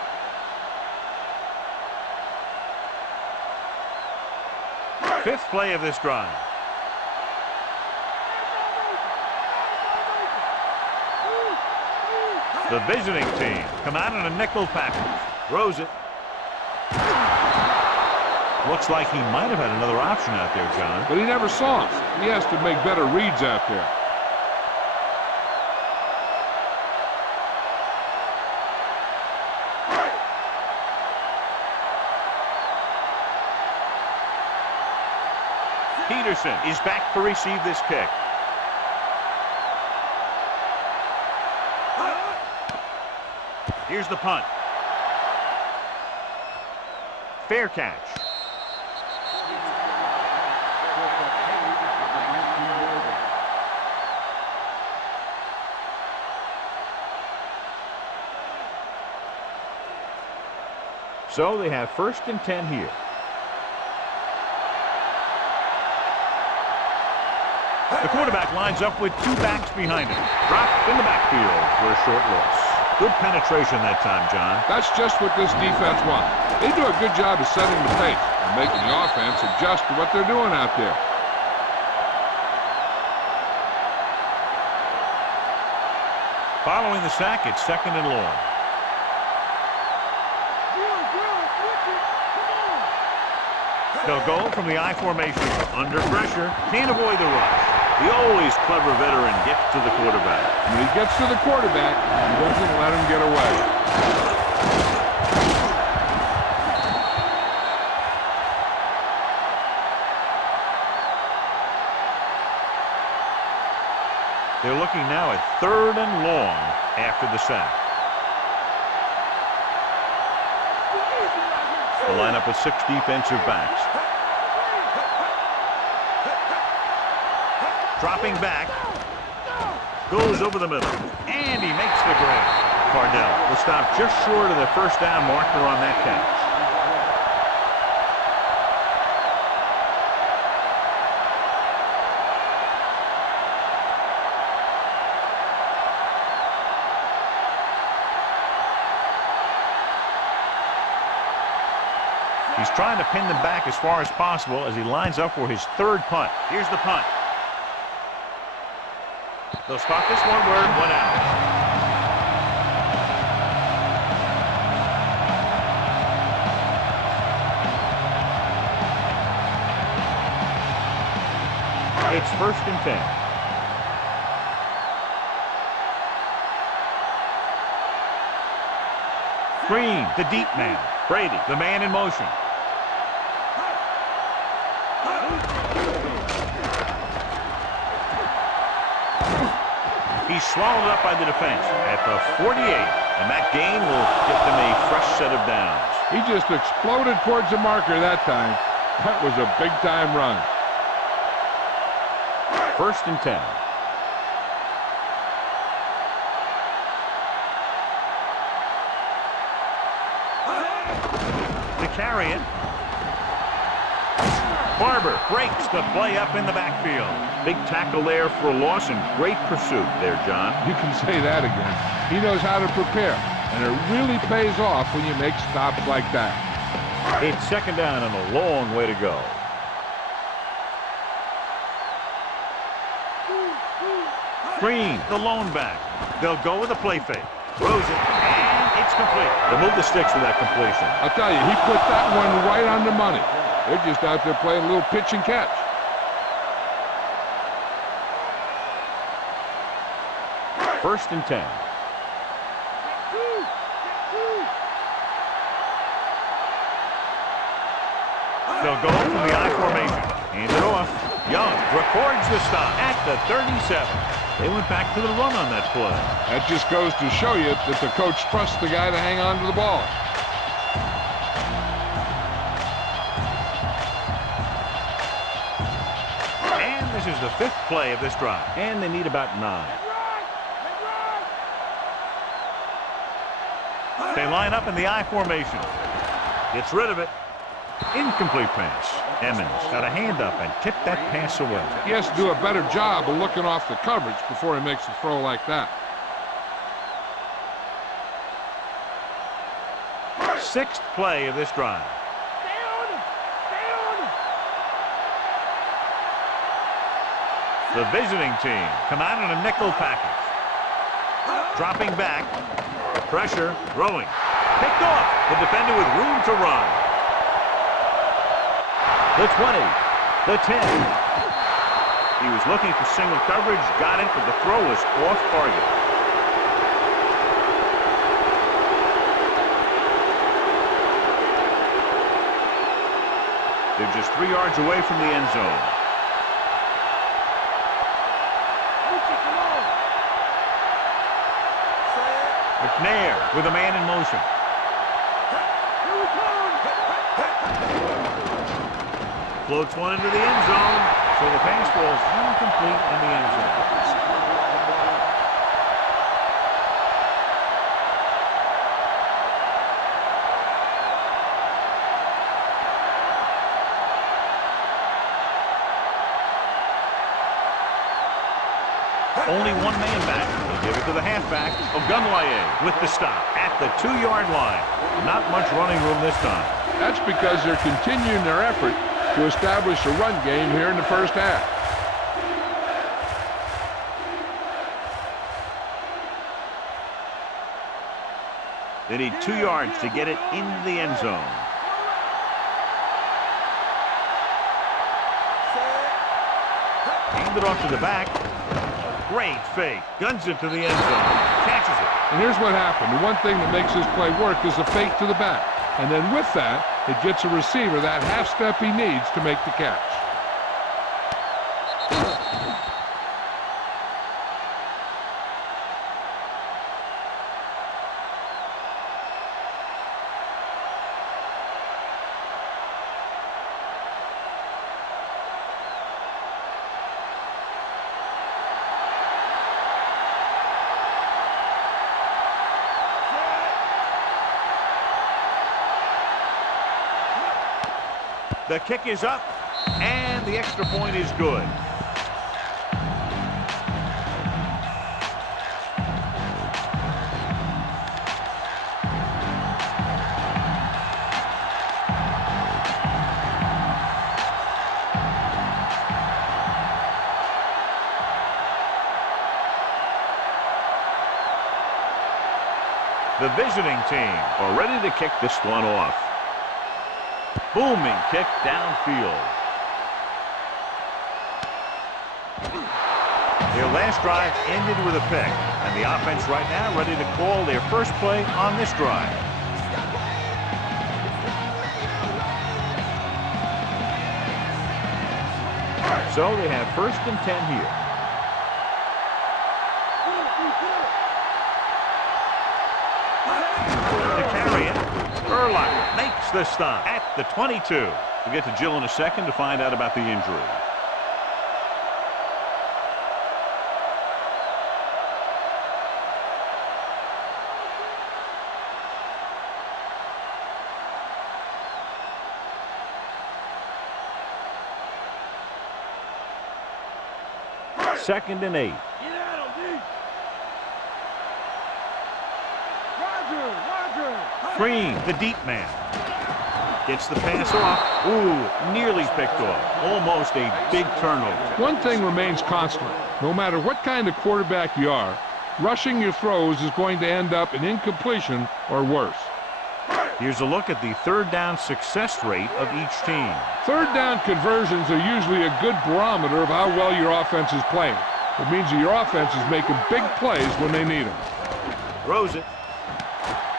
5th play of this drive. The visiting team come out in a nickel package. Throws it. Looks like he might have had another option out there, John. But he never saw it. He has to make better reads out there. Peterson is back to receive this kick. Here's the punt. Fair catch. So they have 1st and 10 here. The quarterback lines up with 2 backs behind him. Dropped in the backfield for a short loss. Good penetration that time, John. That's just what this defense wants. They do a good job of setting the pace and making the offense adjust to what they're doing out there. Following the sack, it's 2nd and long. They'll go from the I formation. Under pressure. Can't avoid the rush. The always clever veteran gets to the quarterback. When he gets to the quarterback, he doesn't let him get away. They're looking now at 3rd and long after the sack. The lineup with 6 defensive backs. Dropping back. Goes over the middle. And he makes the grab. Cardell will stop just short of the first down marker on that catch. He's trying to pin them back as far as possible as he lines up for his 3rd punt. Here's the punt. They'll spot this one where it went out. It's 1st and 10. Green, the deep man. Brady, the man in motion. He's swallowed up by the defense at the 48, and that gain will get them a fresh set of downs. He just exploded towards the marker that time. That was a big-time run. 1st and 10. To carry it. Barber breaks the play up in the backfield. Big tackle there for a loss and great pursuit there, John. You can say that again. He knows how to prepare, and it really pays off when you make stops like that. It's 2nd down and a long way to go. Green, the lone back. They'll go with a play fake. Throws it, and it's complete. They'll move the sticks with that completion. I'll tell you, he put that one right on the money. They're just out there playing a little pitch and catch. First and 10. They'll go from the I formation. Hand it off. Young records the stop at the 37. They went back to the run on that play. That just goes to show you that the coach trusts the guy to hang on to the ball. And this is the 5th play of this drive. And they need about 9. They line up in the I formation. Gets rid of it. Incomplete pass. Emmons got a hand up and tipped that pass away. He has to do a better job of looking off the coverage before he makes a throw like that. 6th play of this drive. The visiting team come out in a nickel package. Dropping back. Pressure. Throwing. Picked off. The defender with room to run. The 20. The 10. He was looking for single coverage. Got it, but the throw was off target. They're just 3 yards away from the end zone. McNair with a man in motion. Floats one into the end zone, so the pass falls incomplete in the end zone. Only one man back. Give it to the halfback, Ogunwaye, with the stop at the 2-yard line. Not much running room this time. That's because they're continuing their effort to establish a run game here in the first half. They need 2 yards to get it into the end zone. Hand it off to the back. Great fake. Guns it to the end zone. Catches it. And here's what happened. The one thing that makes this play work is the fake to the back. And then with that, it gets a receiver that half step he needs to make the catch. The kick is up, and the extra point is good. The visiting team are ready to kick this one off. Booming kick downfield. Their last drive ended with a pick, and the offense right now ready to call their first play on this drive. So they have 1st and 10 here. To carry it, Urlacher makes the stop at the 22. We'll get to Jill in a second to find out about the injury. Second and 8. Green, the deep man. Gets the pass off. Ooh, nearly picked off. Almost a big turnover. One thing remains constant. No matter what kind of quarterback you are, rushing your throws is going to end up in incompletion or worse. Here's a look at the 3rd down success rate of each team. 3rd down conversions are usually a good barometer of how well your offense is playing. It means that your offense is making big plays when they need them. Throws it.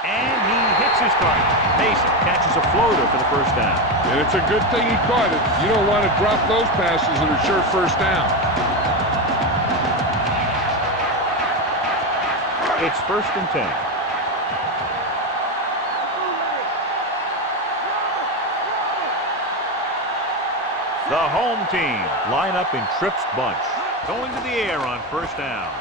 And he hits his target. Mason catches a floater for the 1st down. And it's a good thing he caught it. You don't want to drop those passes that are sure 1st down. It's 1st and 10. The home team line up in trips bunch. Going to the air on 1st down.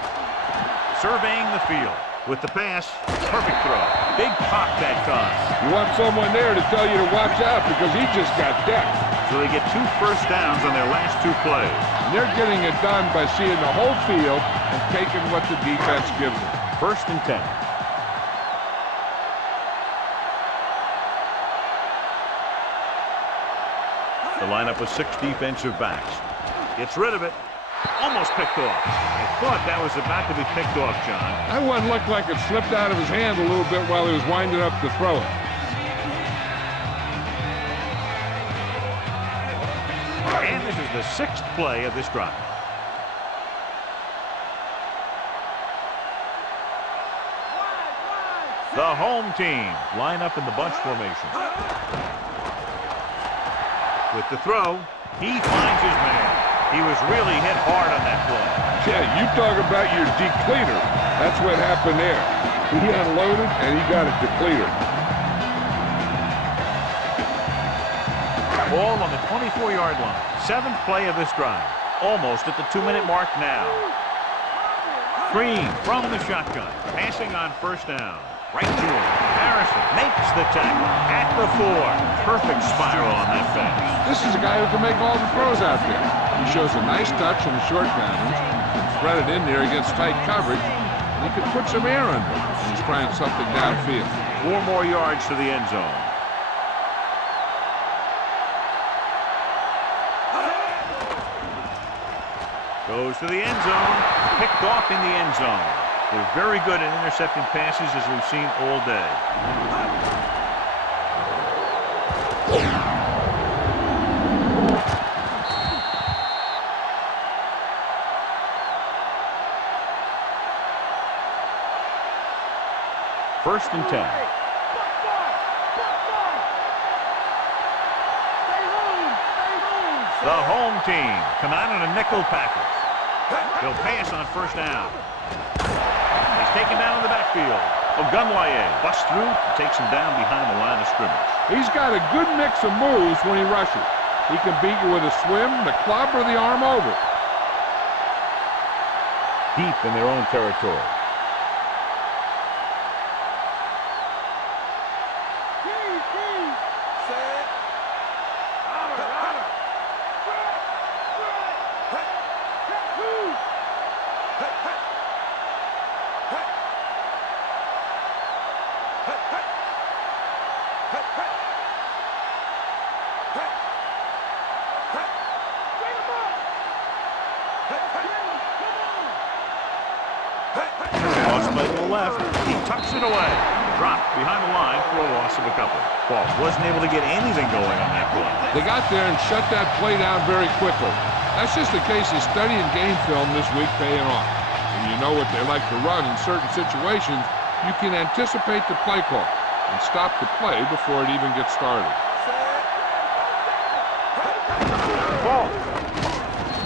Surveying the field. With the pass, perfect throw. Big pop that time. You want someone there to tell you to watch out because he just got decked. So they get 2 1st downs on their last 2 plays. And they're getting it done by seeing the whole field and taking what the defense gives them. 1st and 10. The lineup with 6 defensive backs. Gets rid of it. Almost picked off. I thought that was about to be picked off, John. That one looked like it slipped out of his hand a little bit while he was winding up to throw it. And this is the 6th play of this drive. The home team line up in the bunch formation. With the throw, he finds his man. He was really hit hard on that play. Yeah, you talk about your depleter. That's what happened there. He unloaded and he got a depleter. Ball on the 24-yard line. 7th play of this drive. Almost at the 2-minute mark now. Green from the shotgun. Passing on 1st down. Right to him. Harrison makes the tackle at the 4. Perfect spiral on that pass. This is a guy who can make all the throws out there. He shows a nice touch on the short boundaries, spread it in there against tight coverage, and He could put some air under him when he's trying something downfield. 4 more yards to the end zone. Goes to the end zone. Picked off in the end zone. They're very good at intercepting passes, as we've seen all day. First and 10. The home team come out in a nickel package. They'll pass on first down. He's taken down in the backfield. Ogunlaye busts through and takes him down behind the line of scrimmage. He's got a good mix of moves when he rushes. He can beat you with a swim, the club, or the arm over. Deep in their own territory. Left, he tucks it away. Dropped behind the line for a loss of a couple. Ball wasn't able to get anything going on that play. They got there and shut that play down very quickly. That's just a case of studying game film this week paying off. When you know what they like to run in certain situations, you can anticipate the play call and stop the play before it even gets started. Ball.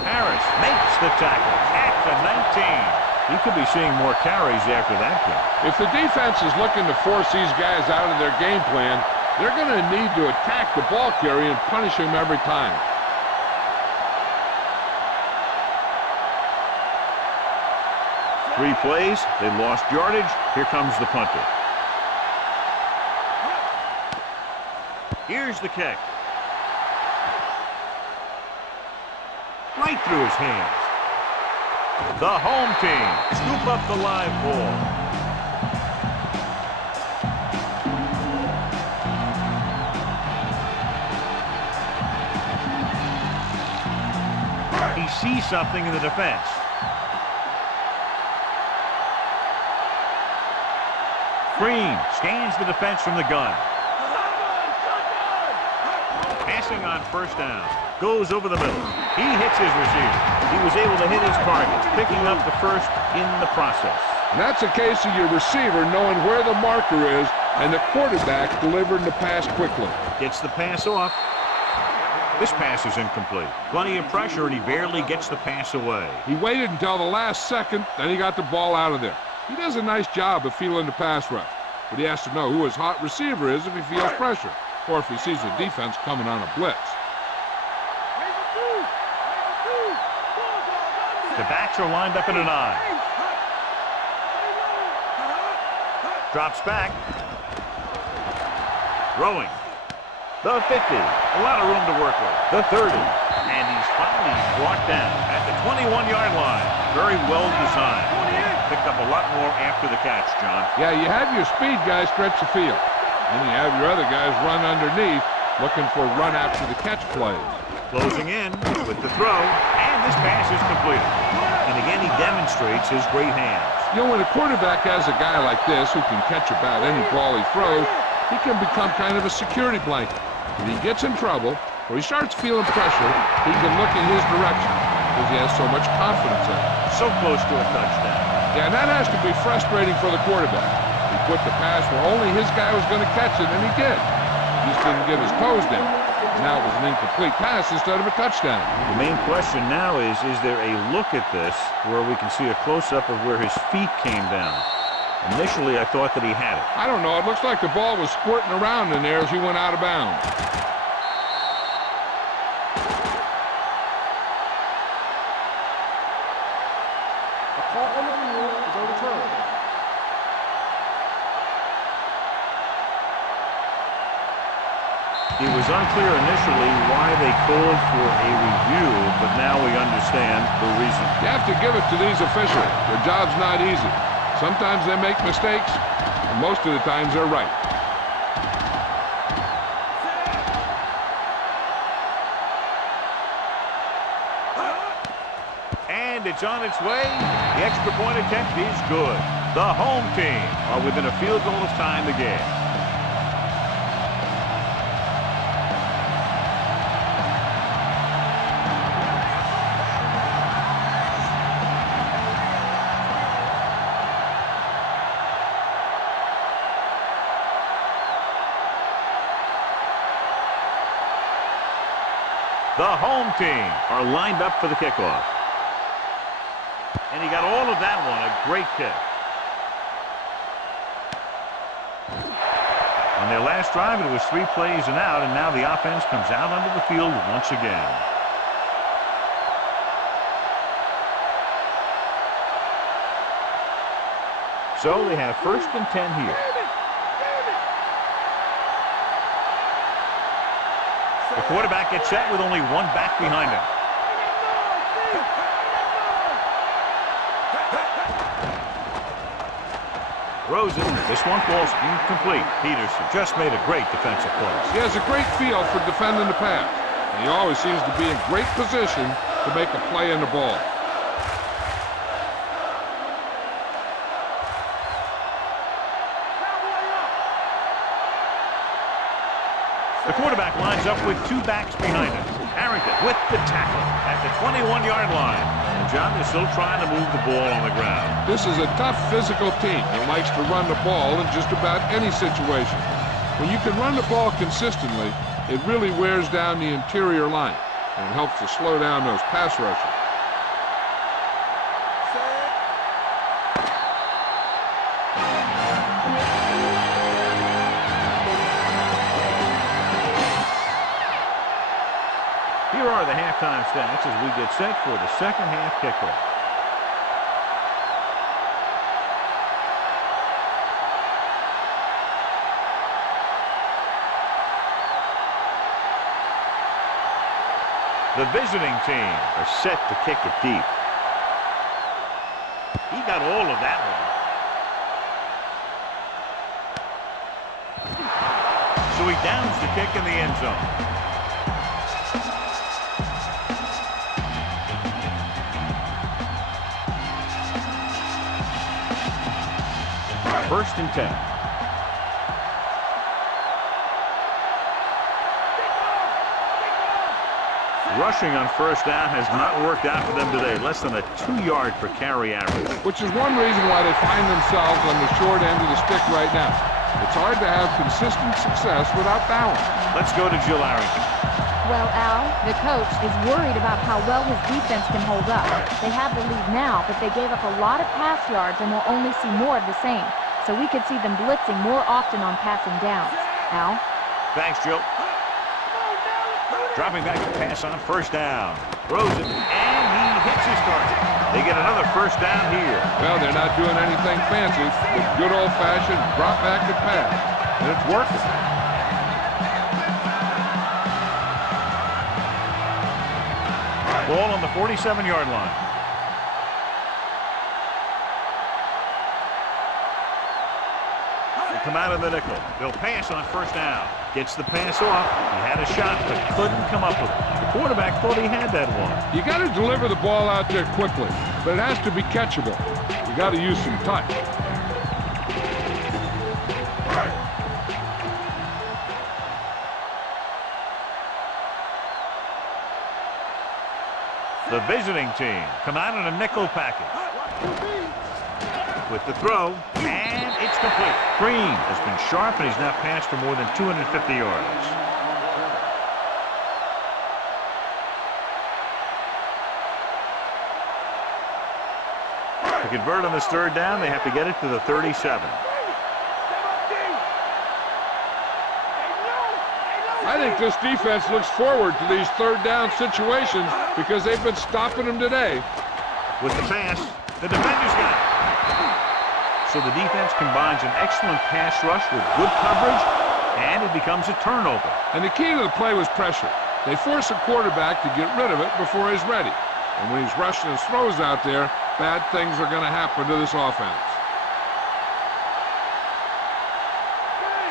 Harris makes the tackle at the 19. He could be seeing more carries after that play. If the defense is looking to force these guys out of their game plan, they're going to need to attack the ball carrier and punish him every time. Three plays, they lost yardage. Here comes the punter. Here's the kick. Right through his hands. The home team scoop up the live ball. He sees something in the defense. Green scans the defense from the gun. Passing on first down. Goes over the middle. He hits his receiver. He was able to hit his target, picking up the first in the process. And that's a case of your receiver knowing where the marker is and the quarterback delivering the pass quickly. Gets the pass off. This pass is incomplete. Plenty of pressure, and he barely gets the pass away. He waited until the last second, then he got the ball out of there. He does a nice job of feeling the pass rush, but he has to know who his hot receiver is if he feels pressure, or if he sees the defense coming on a blitz. The backs are lined up in a 9. Drops back. Throwing. The 50. A lot of room to work with. The 30. And he's finally brought down at the 21-yard line. Very well designed. Picked up a lot more after the catch, John. Yeah, you have your speed guys stretch the field. Then you have your other guys run underneath, looking for run after the catch plays. Closing in with the throw, and this pass is completed. And again, he demonstrates his great hands. You know, when a quarterback has a guy like this who can catch about any ball he throws, he can become kind of a security blanket. If he gets in trouble, or he starts feeling pressure, he can look in his direction because he has so much confidence in it. So close to a touchdown. Yeah, and that has to be frustrating for the quarterback. He put the pass where only his guy was going to catch it, and he did. He just didn't get his toes down. Now it was an incomplete pass instead of a touchdown. The main question now is there a look at this where we can see a close-up of where his feet came down? Initially, I thought that he had it. I don't know. It looks like the ball was squirting around in there as he went out of bounds. A call on the field is overturned. It was unclear initially why they called for a review, but now we understand the reason. You have to give it to these officials. Their job's not easy. Sometimes they make mistakes, and most of the times they're right. And it's on its way. The extra point attempt is good. The home team are within a field goal of tying the game. The home team are lined up for the kickoff. And he got all of that one. A great kick. On their last drive, it was 3 plays and out, and now the offense comes out onto the field once again. So they have 1st and 10 here. The quarterback gets set with only one back behind him. Rosen, this one falls incomplete. Peterson just made a great defensive play. He has a great feel for defending the pass, and he always seems to be in great position to make a play in the ball. The quarterback lines up with 2 backs behind him. Harrington with the tackle at the 21-yard line. And John is still trying to move the ball on the ground. This is a tough physical team that likes to run the ball in just about any situation. When you can run the ball consistently, it really wears down the interior line, and it helps to slow down those pass rushers. Here are the halftime stats as we get set for the second half kickoff. The visiting team are set to kick it deep. He got all of that one. So he downs the kick in the end zone. 1st and 10. Rushing on 1st down has not worked out for them today. Less than a 2-yard per carry average. Which is one reason why they find themselves on the short end of the stick right now. It's hard to have consistent success without balance. Let's go to Jill Harrington. Well, Al, the coach is worried about how well his defense can hold up. They have the lead now, but they gave up a lot of pass yards and will only see more of the same. So we could see them blitzing more often on passing downs. Al? Thanks, Jill. Dropping back to pass on 1st down. Rosen, and he hits his target. They get another 1st down here. Well, they're not doing anything fancy. It's good old-fashioned drop back and pass. And it's working. Ball on the 47-yard line. They come out of the nickel. They'll pass on 1st down. Gets the pass off. He had a shot, but couldn't come up with it. The quarterback thought he had that one. You got to deliver the ball out there quickly, but it has to be catchable. You got to use some touch. The visiting team come out in a nickel package. With the throw, and it's complete. Green has been sharp, and he's now passed for more than 250 yards. To convert on this 3rd down, they have to get it to the 37. I think this defense looks forward to these 3rd down situations because they've been stopping them today. With the pass, the defender's got it. So the defense combines an excellent pass rush with good coverage, and it becomes a turnover. And the key to the play was pressure. They force a quarterback to get rid of it before he's ready. And when he's rushing his throws out there, bad things are going to happen to this offense.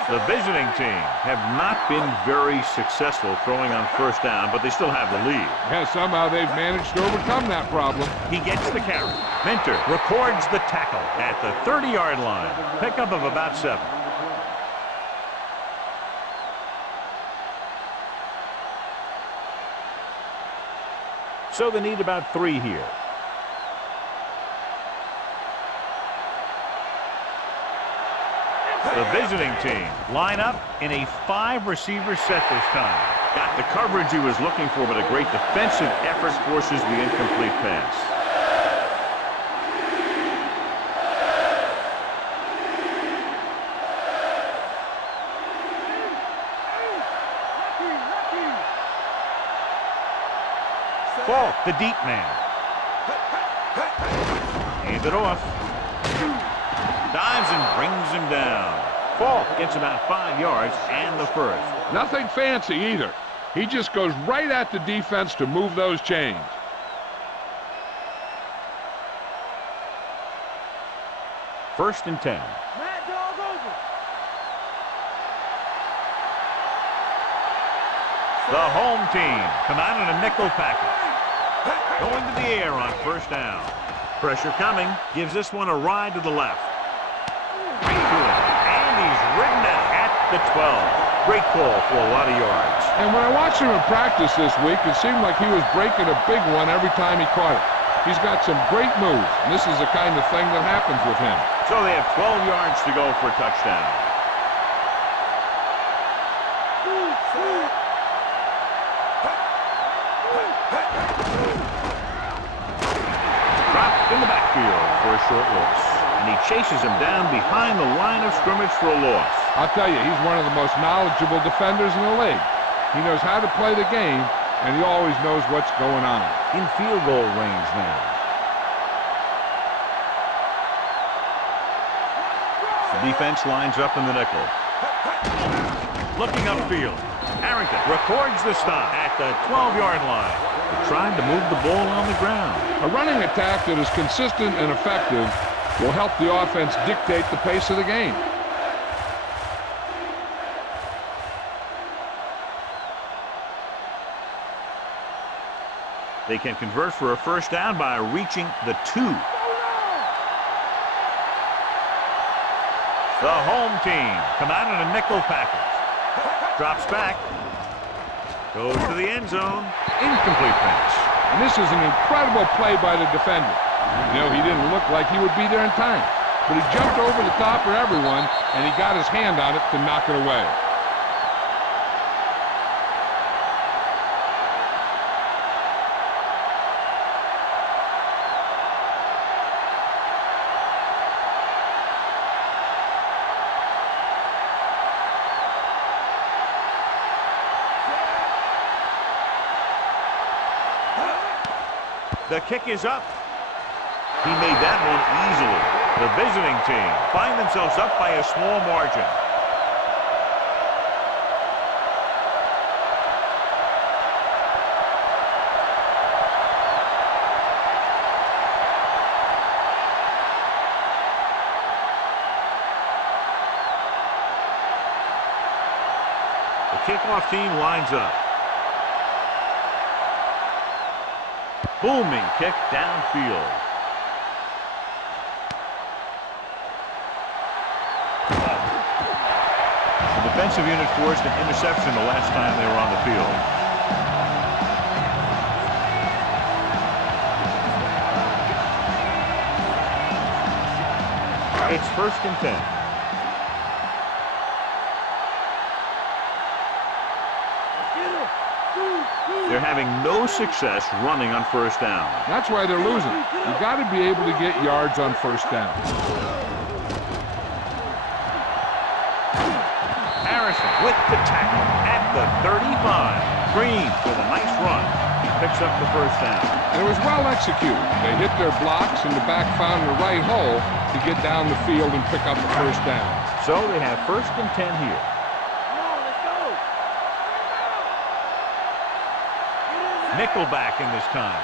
The visiting team have not been very successful throwing on first down, but they still have the lead. Yeah, somehow they've managed to overcome that problem. He gets the carry. Minter records the tackle at the 30-yard line. Pickup of about 7. So they need about 3 here. The visiting team line up in a 5-receiver set this time. Got the coverage he was looking for, but a great defensive effort forces the incomplete pass. Ball, the deep man. Hand it off. Dives and brings him down. Ball gets about 5 yards and the first. Nothing fancy either. He just goes right at the defense to move those chains. First and 10. Mad dog over. The home team come out in a nickel package. Going to the air on first down. Pressure coming. Gives this one a ride to the left. Right to it. And he's ridden it at the 12. Great call for a lot of yards. And when I watched him in practice this week, it seemed like he was breaking a big one every time he caught it. He's got some great moves, and this is the kind of thing that happens with him. So they have 12 yards to go for a touchdown. Dropped in the backfield for a short loss. And he chases him down behind the line of scrimmage for a loss. I'll tell you, he's one of the most knowledgeable defenders in the league. He knows how to play the game, and he always knows what's going on. In field goal range now. The defense lines up in the nickel. Looking upfield. Harrington records the stop at the 12-yard line. He tried to move the ball on the ground. A running attack that is consistent and effective will help the offense dictate the pace of the game. They can convert for a first down by reaching the 2. The home team come out in a nickel package. Drops back. Goes to the end zone. Incomplete pass. And this is an incredible play by the defender. You know, he didn't look like he would be there in time. But he jumped over the top of everyone, and he got his hand on it to knock it away. The kick is up. He made that one easily. The visiting team find themselves up by a small margin. The kickoff team lines up. Booming kick downfield. The defensive unit forced an interception the last time they were on the field. It's first and 10. They're having no success running on first down. That's why they're losing. You've got to be able to get yards on first down. Harrison with the tackle at the 35. Green with a nice run. Picks up the first down. And it was well executed. They hit their blocks, and the back found the right hole to get down the field and pick up the first down. So they have first and 10 here. Nickelback in this time.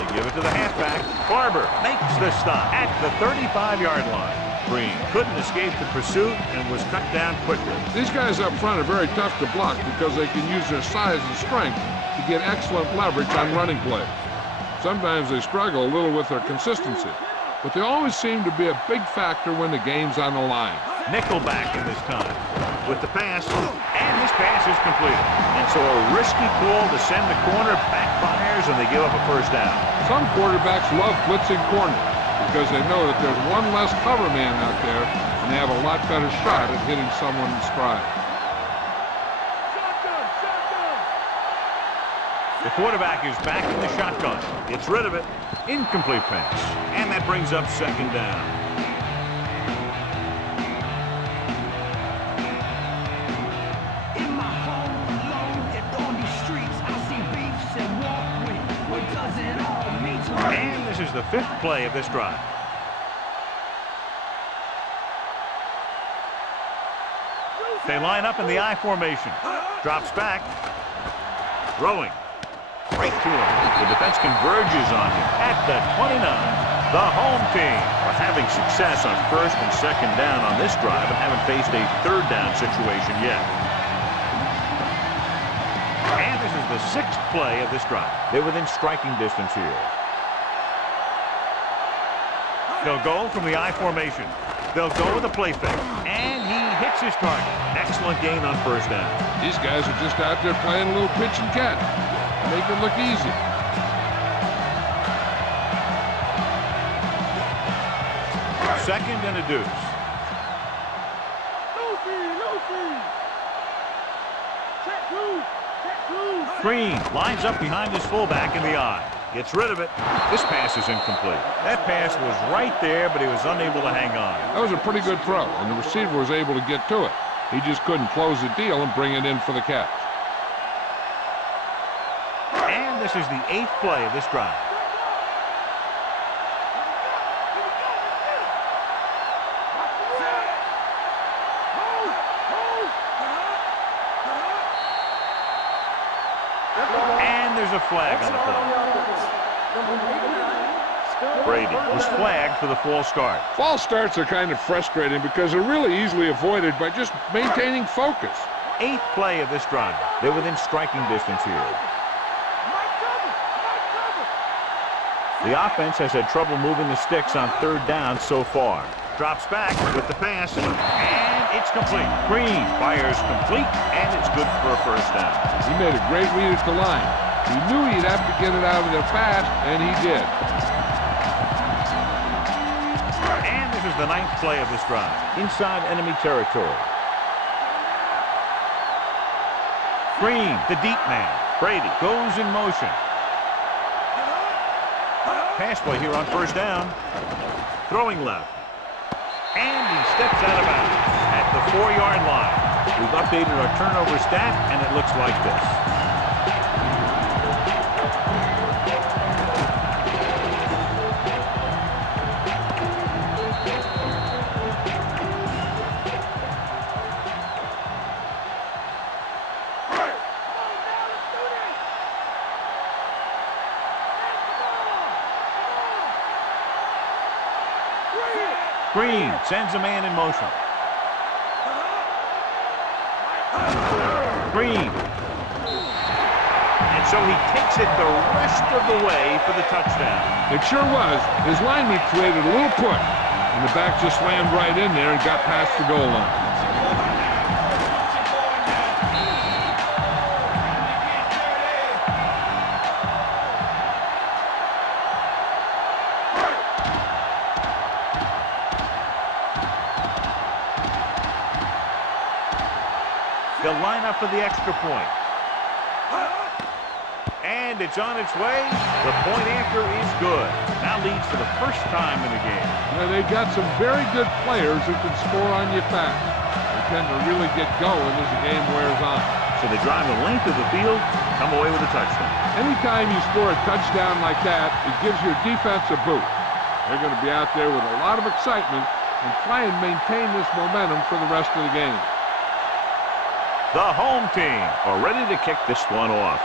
They give it to the halfback. Barber makes the stop at the 35-yard line. Green couldn't escape the pursuit and was cut down quickly. These guys up front are very tough to block because they can use their size and strength to get excellent leverage on running plays. Sometimes they struggle a little with their consistency, but they always seem to be a big factor when the game's on the line. Nickelback in this time with the pass, and this pass is completed. And so a risky call to send the corner backfires, and they give up a first down. Some quarterbacks love blitzing corners because they know that there's one less cover man out there, and they have a lot better shot at hitting someone in stride. The quarterback is back in the shotgun. Gets rid of it. Incomplete pass. And that brings up second down. In my home alone and on these streets, I see beefs and walk with. What does it all mean to me? And this is the 5th play of this drive. They line up in the I formation. Drops back. Throwing. Right to him. The defense converges on him at the 29. The home team are having success on 1st and 2nd down on this drive and haven't faced a 3rd down situation yet. And this is the 6th play of this drive. They're within striking distance here. They'll go from the I formation. They'll go with a play fake. And he hits his target. Excellent gain on 1st down. These guys are just out there playing a little pitch and catch. Make it look easy. Second and a deuce. Green lines up behind his fullback in the I. Gets rid of it. This pass is incomplete. That pass was right there, but he was unable to hang on. That was a pretty good throw, and the receiver was able to get to it. He just couldn't close the deal and bring it in for the catch. And this is the 8th play of this drive. And there's a flag on the play. Brady was flagged for the false start. False starts are kind of frustrating because they're really easily avoided by just maintaining focus. 8th play of this drive. They're within striking distance here. The offense has had trouble moving the sticks on 3rd down so far. Drops back with the pass, and it's complete. Green fires complete, and it's good for a first down. He made a great read at the line. He knew he'd have to get it out of there fast, and he did. And this is the 9th play of this drive. Inside enemy territory. Green, the deep man. Brady goes in motion. Pass play here on 1st down. Throwing left. And he steps out of bounds at the 4-yard line. We've updated our turnover stat, and it looks like this. Green sends a man in motion. Green. And so he takes it the rest of the way for the touchdown. It sure was. His lineman created a little push, and the back just slammed right in there and got past the goal line. They'll line up for the extra point. And it's on its way. The point after is good. Now leads for the first time in the game. Now, they've got some very good players who can score on you fast. They tend to really get going as the game wears on. So they drive the length of the field, come away with a touchdown. Anytime you score a touchdown like that, it gives your defense a boost. They're going to be out there with a lot of excitement and try and maintain this momentum for the rest of the game. The home team are ready to kick this one off.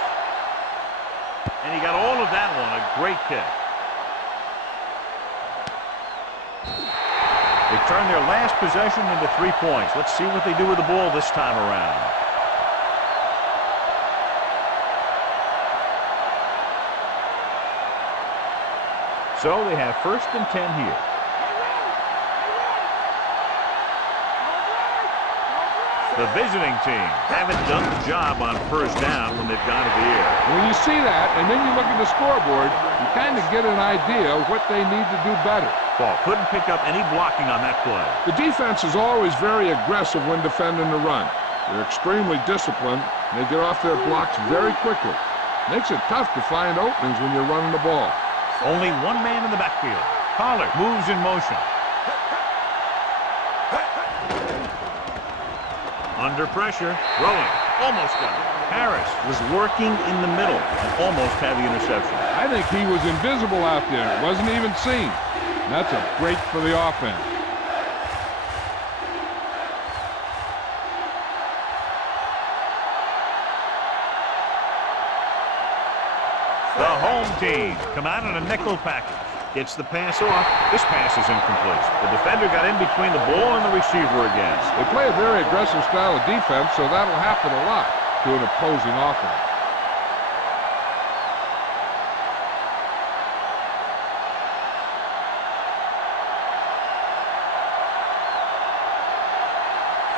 And he got all of that one, a great kick. They turn their last possession into 3 points. Let's see what they do with the ball this time around. So they have 1st and 10 here. The visiting team haven't done the job on 1st down when they've gone to the air. When you see that, and then you look at the scoreboard, you kind of get an idea of what they need to do better. Ball couldn't pick up any blocking on that play. The defense is always very aggressive when defending the run. They're extremely disciplined, and they get off their blocks very quickly. Makes it tough to find openings when you're running the ball. Only one man in the backfield. Pollard moves in motion. Under pressure, throwing, almost got it. Harris was working in the middle and almost had the interception. I think he was invisible out there. Wasn't even seen. That's a break for the offense. The home team come out in a nickel package. Gets the pass off. This pass is incomplete. The defender got in between the ball and the receiver again. They play a very aggressive style of defense, so that'll happen a lot to an opposing offense.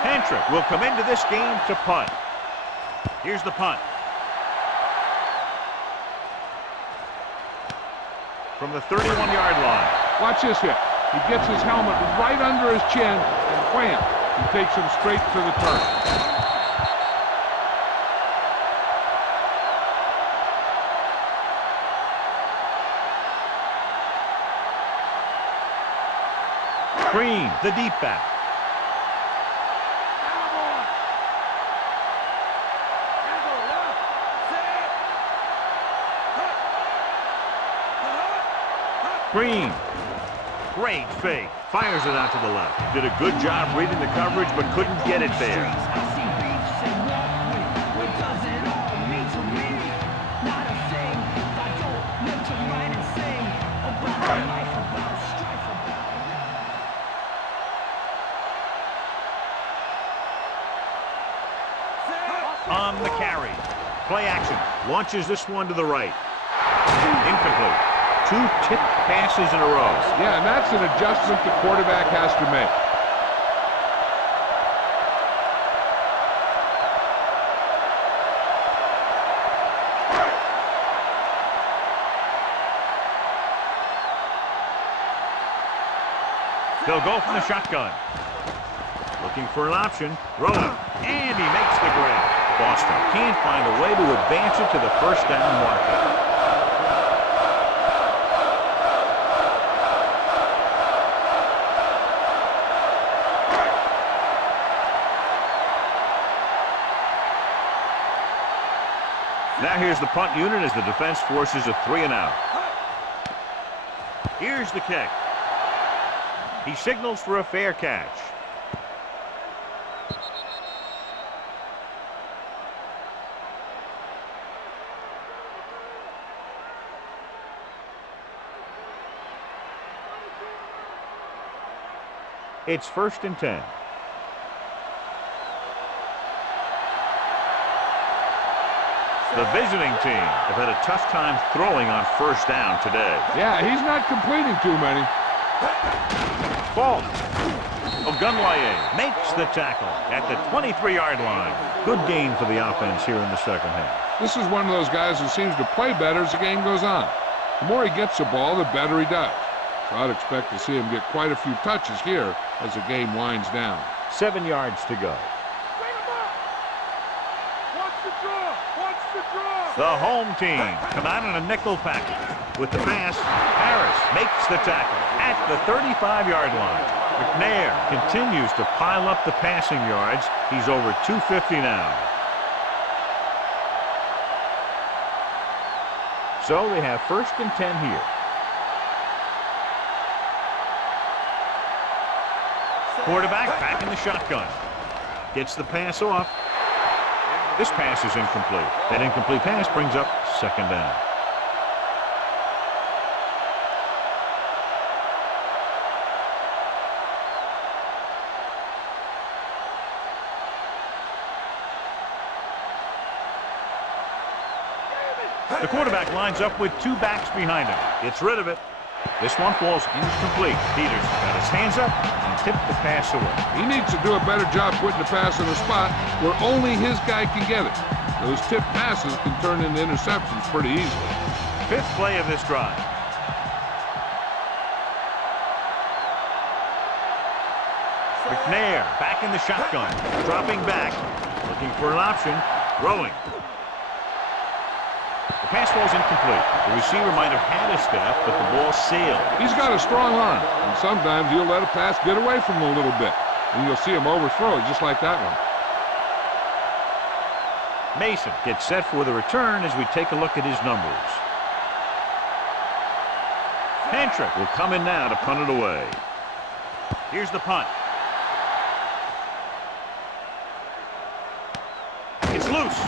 Tantric will come into this game to punt. Here's the punt. From the 31-yard line. Watch this hit. He gets his helmet right under his chin and wham, he takes him straight to the turf. Green, the deep back. Green. Great fake. Fires it out to the left. Did a good job reading the coverage, but couldn't get it there. On the carry. Play action. Launches this one to the right. Incomplete. 2 tipped passes in a row. Yeah, and that's an adjustment the quarterback has to make. They'll go from the shotgun. Looking for an option. Throwing. And he makes the grab. Boston can't find a way to advance it to the 1st down marker. Now here's the punt unit as the defense forces a 3-and-out. Here's the kick. He signals for a fair catch. It's 1st and 10. The visiting team have had a tough time throwing on 1st down today. Yeah, he's not completing too many. Ball. Ogunlaye makes the tackle at the 23-yard line. Good gain for the offense here in the 2nd half. This is one of those guys who seems to play better as the game goes on. The more he gets the ball, the better he does. So I'd expect to see him get quite a few touches here as the game winds down. 7 yards to go. The home team come out in a nickel package. With the pass, Harris makes the tackle at the 35-yard line. McNair continues to pile up the passing yards. He's over 250 now. So they have 1st and 10 here. Quarterback back in the shotgun. Gets the pass off. This pass is incomplete. That incomplete pass brings up 2nd down. The quarterback lines up with two backs behind him. Gets rid of it. This one falls incomplete. Peters got his hands up and tipped the pass away. He needs to do a better job putting the pass in a spot where only his guy can get it. Those tipped passes can turn into interceptions pretty easily. Fifth play of this drive. McNair back in the shotgun. Dropping back. Looking for an option. Throwing. The pass falls incomplete. The receiver might have had a step, but the ball sailed. He's got a strong arm, and sometimes he'll let a pass get away from him a little bit, and you'll see him overthrow it just like that one. Mason gets set for the return as we take a look at his numbers. Pantrick will come in now to punt it away. Here's the punt. It's loose.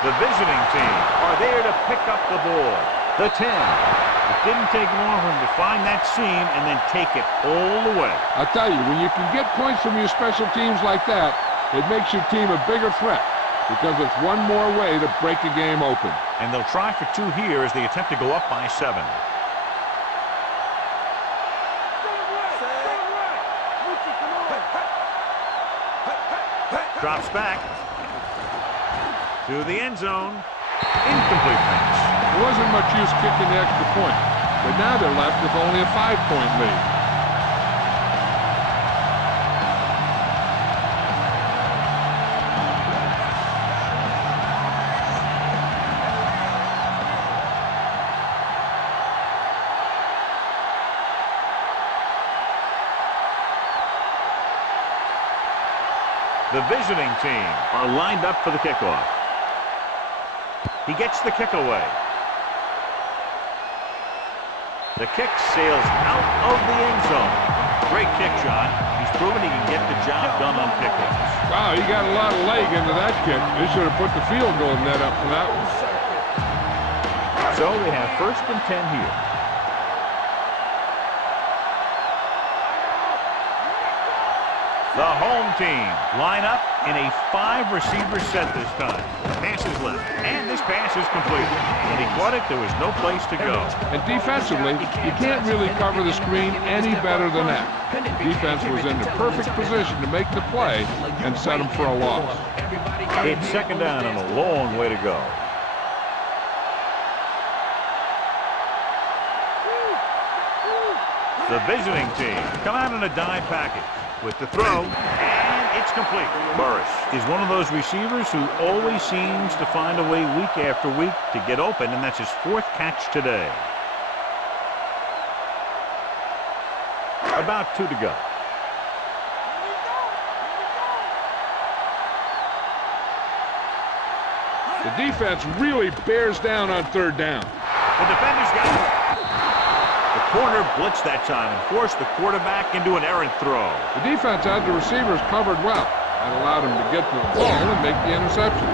The visiting team are there to pick up the ball. The 10. It didn't take long for him to find that seam and then take it all the way. I'll tell you, when you can get points from your special teams like that, it makes your team a bigger threat because it's one more way to break a game open. And they'll try for two here as they attempt to go up by 7. Drops back to the end zone. Incomplete pass. There wasn't much use kicking the extra point, but now they're left with only a 5-point lead. The visiting team are lined up for the kickoff. He gets the kick away. The kick sails out of the end zone. Great kick, John. He's proven he can get the job done on kickoffs. Wow, he got a lot of leg into that kick. They should have put the field goal net up for that one. So they have 1st and 10 here. The home team line up in a 5-receiver set this time. Pass is left, and this pass is complete. When he caught it, there was no place to go. And defensively, you can't really cover the screen any better than that. The defense was in the perfect position to make the play and set him for a loss. It's 2nd down and a long way to go. The visiting team come out in a dime package with the throw, and it's complete. Burris is one of those receivers who always seems to find a way week after week to get open, and that's his 4th catch today. About 2 to go. The defense really bears down on 3rd down. The defenders got it. The corner blitzed that time and forced the quarterback into an errant throw. The defense had the receivers covered well. That allowed him to get to the ball and make the interception.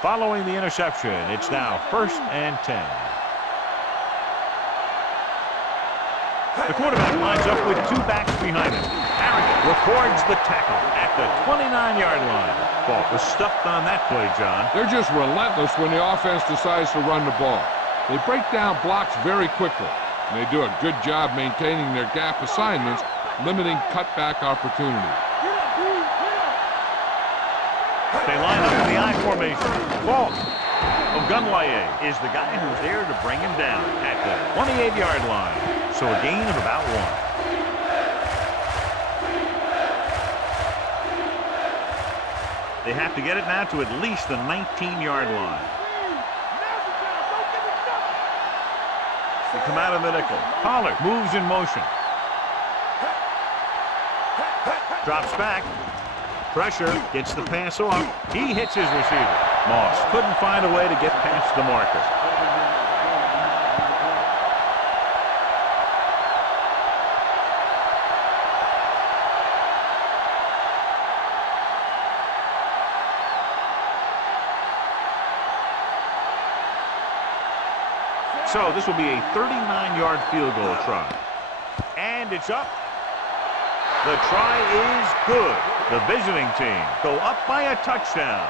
Following the interception, it's now 1st and 10. The quarterback lines up with 2 backs behind him. Harrigan records the tackle at the 29-yard line. Ball was stuffed on that play, John. They're just relentless when the offense decides to run the ball. They break down blocks very quickly, and they do a good job maintaining their gap assignments, limiting cutback opportunities. They line up in the I formation. Ball. Ogunwaye is the guy who's there to bring him down at the 28-yard line. So a gain of about 1. They have to get it now to at least the 19-yard line. They come out of the nickel. Pollard moves in motion. Drops back. Pressure. Gets the pass off. He hits his receiver. Moss couldn't find a way to get past the marker. So this will be a 39-yard field goal try. And it's up. The try is good. The visiting team go up by a touchdown.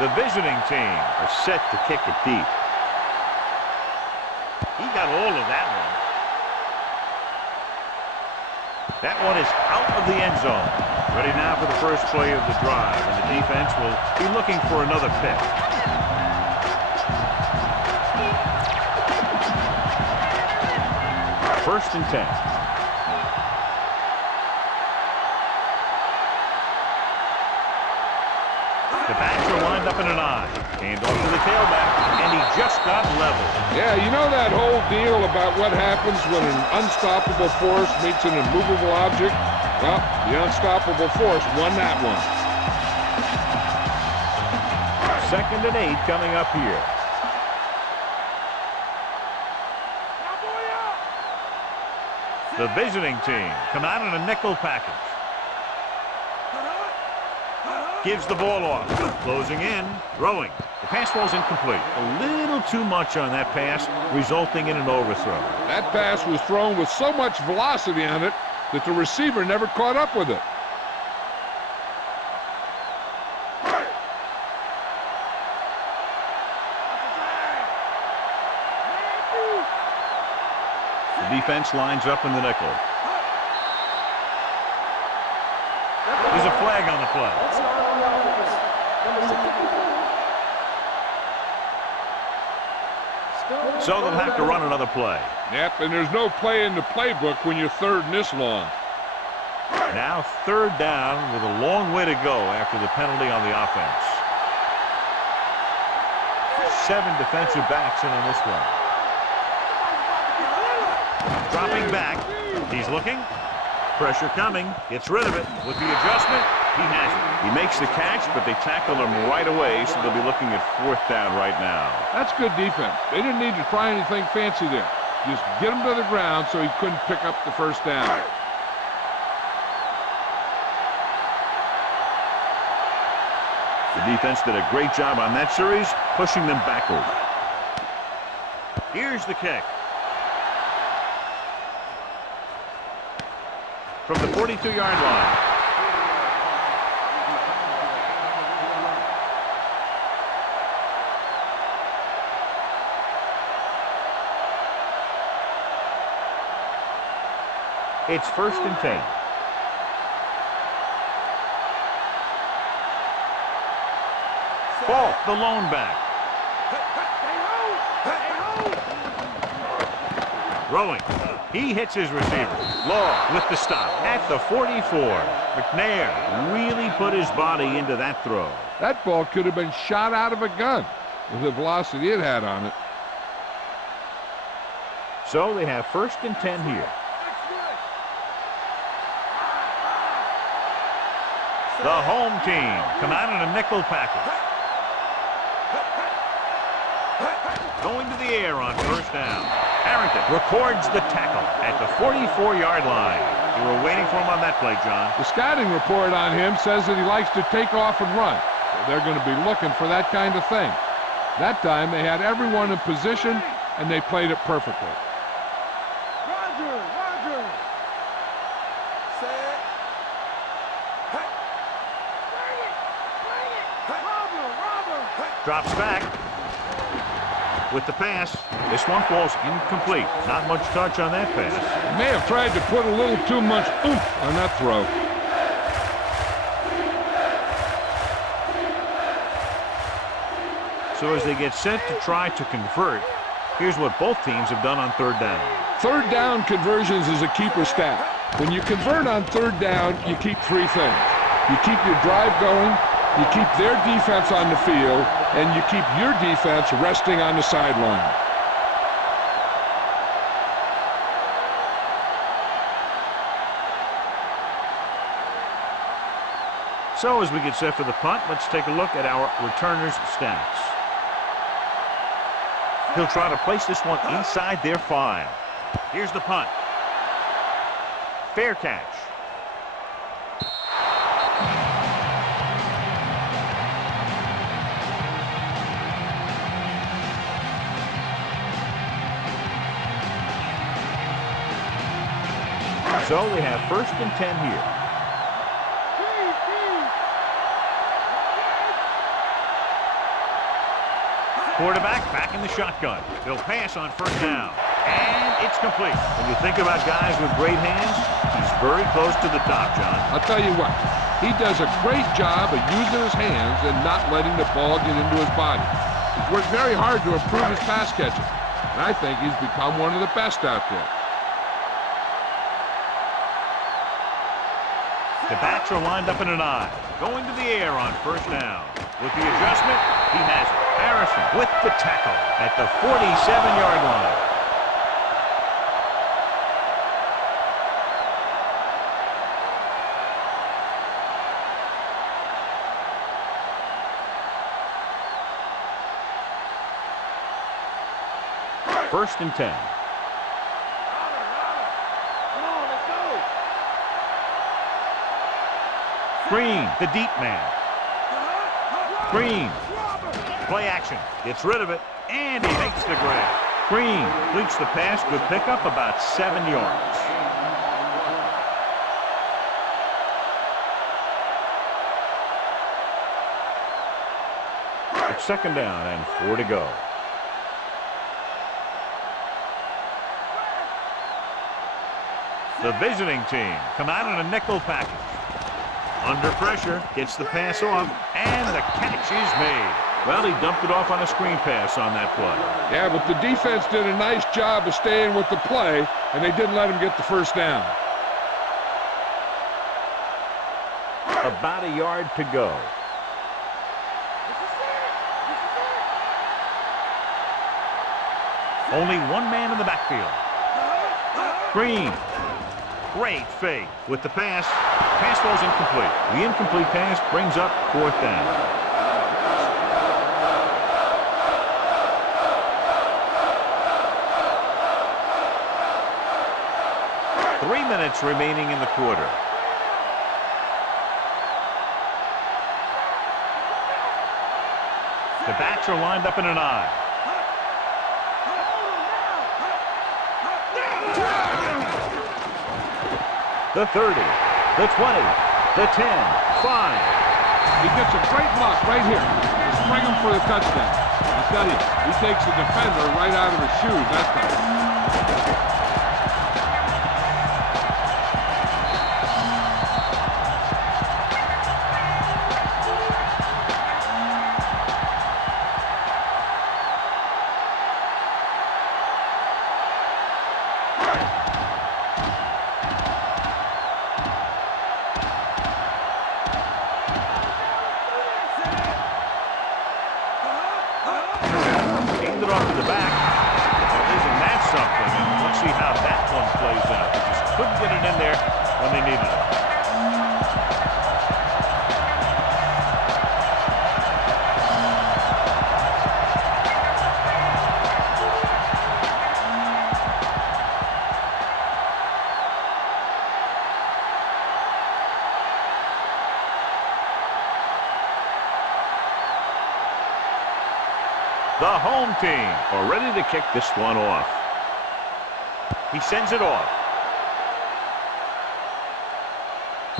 The visiting team are set to kick it deep. He got all of that one. That one is out of the end zone. Ready now for the first play of the drive, and the defense will be looking for another pick. First and 10. The backs are lined up in an I. Hand off to the tailback, and he just got level. Yeah, you know that whole deal about what happens when an unstoppable force meets an immovable object? Well, the unstoppable force won that one. 2nd and 8 coming up here. The visiting team come out in a nickel package. Gives the ball off. Closing in. Throwing. The pass ball's incomplete. A little too much on that pass, resulting in an overthrow. That pass was thrown with so much velocity on it that the receiver never caught up with it. The defense lines up in the nickel. There's a flag on the play. So they'll have to run another play. Yep, and there's no play in the playbook when you're third and this long. Now 3rd down with a long way to go after the penalty on the offense. 7 defensive backs in on this one. Dropping back. He's looking. Pressure coming. Gets rid of it. With the adjustment, he has it. He makes the catch, but they tackle him right away, so they'll be looking at 4th down right now. That's good defense. They didn't need to try anything fancy there. Just get him to the ground so he couldn't pick up the 1st down. The defense did a great job on that series, pushing them backward. Here's the kick. From the 42-yard line. It's 1st and 10. Ball, the lone back. Throwing. He hits his receiver. Law with the stop at the 44. McNair really put his body into that throw. That ball could have been shot out of a gun with the velocity it had on it. So they have 1st and 10 here. The home team come out in a nickel package. Going to the air on 1st down. Harrington records the tackle at the 44-yard line. You were waiting for him on that play, John. The scouting report on him says that he likes to take off and run. So they're going to be looking for that kind of thing. That time they had everyone in position and they played it perfectly. Roger. Set. Hey. Bring it. Robber. Drops back with the pass. This one falls incomplete. Not much touch on that pass. He may have tried to put a little too much oomph on that throw. So as they get set to try to convert, here's what both teams have done on 3rd down. 3rd down conversions is a keeper stat. When you convert on 3rd down, you keep 3 things. You keep your drive going, you keep their defense on the field, and you keep your defense resting on the sideline. So as we get set for the punt, let's take a look at our returners' stats. He'll try to place this one inside their 5. Here's the punt. Fair catch. So they have 1st and 10 here. Quarterback back in the shotgun. He'll pass on 1st down. And it's complete. When you think about guys with great hands, he's very close to the top, John. I'll tell you what, he does a great job of using his hands and not letting the ball get into his body. He's worked very hard to improve his pass catching, and I think he's become one of the best out there. The backs are lined up in an I. Going to the air on 1st down. With the adjustment, he has it. Harrison with the tackle at the 47-yard line. First and 10. Green, the deep man. Green. Play action. Gets rid of it, and he makes the grab. Green completes the pass. Good pickup, about 7 yards. It's 2nd down and 4 to go. The visiting team come out in a nickel package. Under pressure, gets the pass off, and the catch is made. Well, he dumped it off on a screen pass on that play. Yeah, but the defense did a nice job of staying with the play, and they didn't let him get the 1st down. About a yard to go. Only one man in the backfield. Green. Great fake with the pass. Pass falls incomplete. The incomplete pass brings up 4th down. Three minutes remaining in the quarter. The backs are lined up in an I. The 30, the 20, the 10, 5. He gets a great block right here to spring him for the touchdown. I tell you, he takes the defender right out of his shoes that time. It off to the back. Well, isn't that something? And let's see how that one plays out. They just couldn't get it in there when they needed it. The home team are ready to kick this one off. He sends it off.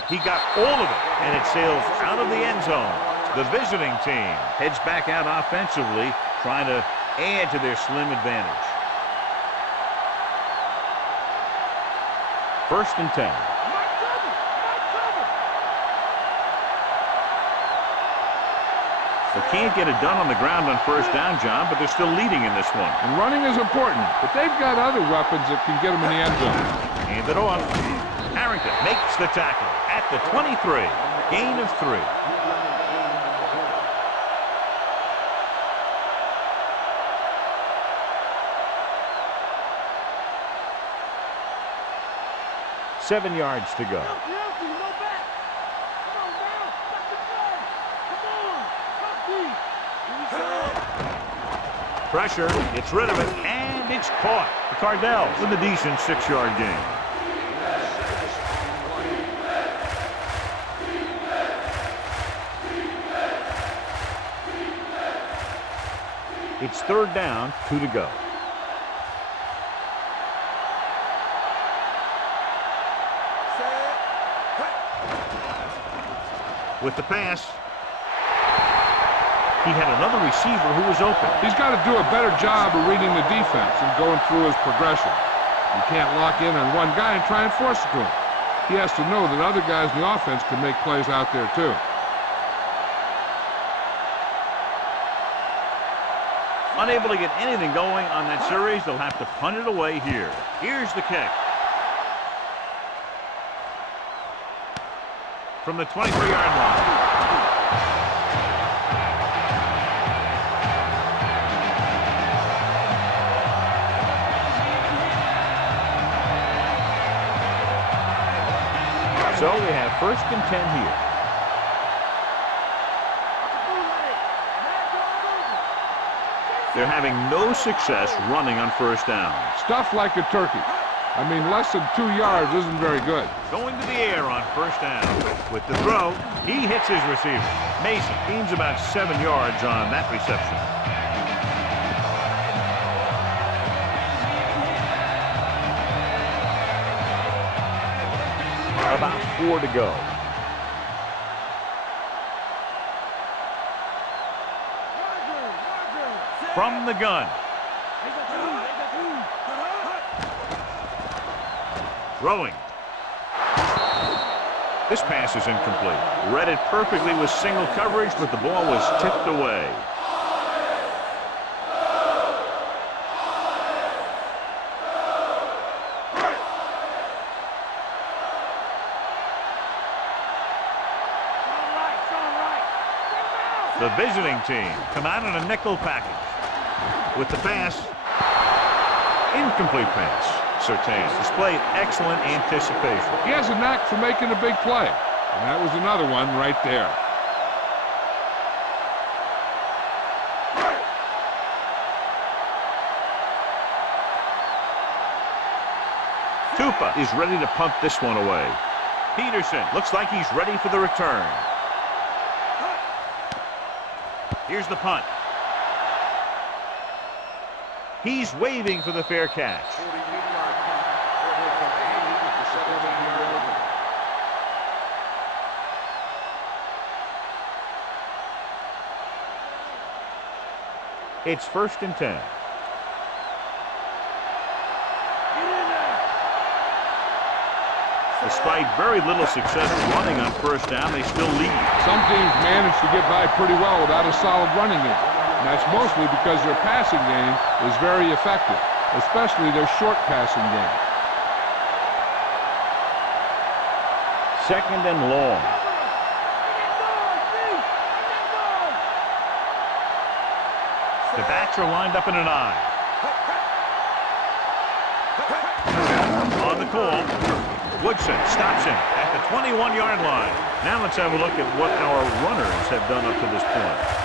He got all of it, and it sails out of the end zone. The visiting team heads back out offensively, trying to add to their slim advantage. 1st and 10. They can't get it done on the ground on 1st down, John, but they're still leading in this one. And running is important, but they've got other weapons that can get them in the end zone. Hand it off. Harrington makes the tackle at the 23. Gain of 3. Seven yards to go. Pressure, gets rid of it, and it's caught. The Cardinals with a decent 6-yard gain. It's 3rd down, 2 to go. With the pass, he had another receiver who was open. He's got to do a better job of reading the defense and going through his progression. You can't lock in on one guy and try and force it to him. He has to know that other guys in the offense can make plays out there too. Unable to get anything going on that series, they'll have to punt it away here. Here's the kick. From the 23-yard line. So we have 1st and 10 here. They're having no success running on 1st down. Stuff like a turkey. I mean, less than 2 yards isn't very good. Going to the air on 1st down. With the throw, he hits his receiver. Mason gains about 7 yards on that reception. About 4 to go. From the gun. Throwing. This pass is incomplete. Read it perfectly with single coverage, but the ball was tipped away. The visiting team come out in a nickel package. With the pass, incomplete pass. Surtain displayed excellent anticipation. He has a knack for making a big play, and that was another one right there. Tupa is ready to punt this one away. Peterson looks like he's ready for the return. Here's the punt. He's waving for the fair catch. It's 1st and 10. Despite very little success running on 1st down, they still lead. Some teams manage to get by pretty well without a solid running game. And that's mostly because their passing game is very effective, especially their short passing game. 2nd and long. The backs are lined up in an I. On the call, Woodson stops him at the 21-yard line. Now let's have a look at what our runners have done up to this point.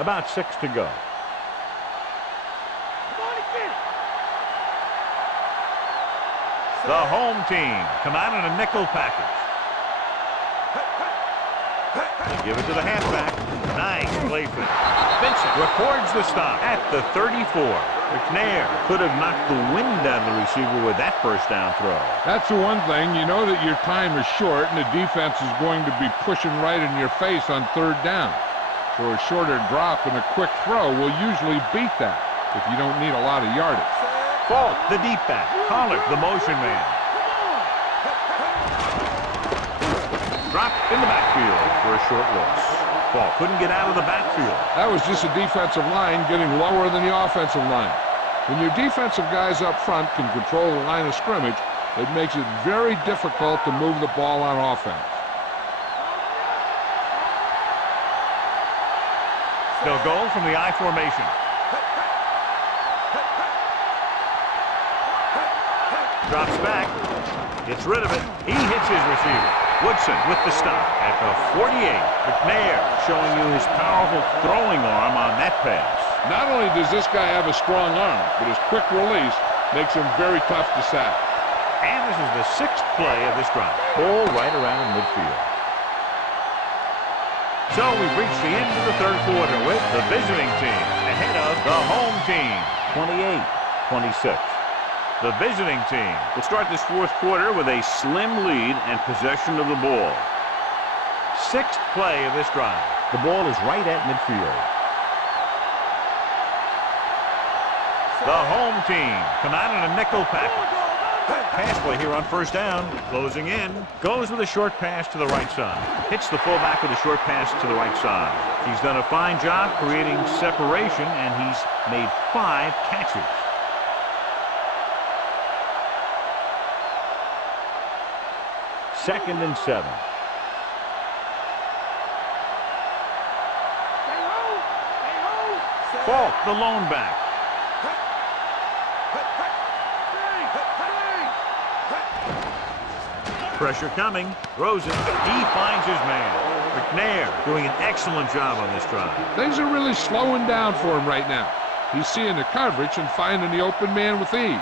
About 6 to go. The home team come out in a nickel package. They give it to the halfback. Nice play for him. Vincent records the stop at the 34. McNair could have knocked the wind out of the receiver with that 1st down throw. That's the one thing. You know that your time is short and the defense is going to be pushing right in your face on 3rd down. So a shorter drop and a quick throw will usually beat that if you don't need a lot of yardage. Fault, the deep back. Pollard, the motion man. Drop in the backfield for a short loss. Ball couldn't get out of the backfield. That was just a defensive line getting lower than the offensive line. When your defensive guys up front can control the line of scrimmage, it makes it very difficult to move the ball on offense. They'll go from the I formation. Drops back. Gets rid of it. He hits his receiver. Woodson with the stop at the 48. McNair showing you his powerful throwing arm on that pass. Not only does this guy have a strong arm, but his quick release makes him very tough to sack. And this is the 6th play of this drive. Ball right around midfield. So we've reached the end of the third quarter with the visiting team ahead of the home team, 28-26. The visiting team will start this fourth quarter with a slim lead and possession of the ball. 6th play of this drive. The ball is right at midfield. The home team come out in a nickel package. Pass play here on first down. Closing in. Goes with a short pass to the right side. Hits the fullback with a short pass to the right side. He's done a fine job creating separation, and he's made 5 catches. Second and 7. Falk, the lone back. Pressure coming. Throws it. He finds his man. McNair doing an excellent job on this drive. Things are really slowing down for him right now. He's seeing the coverage and finding the open man with ease.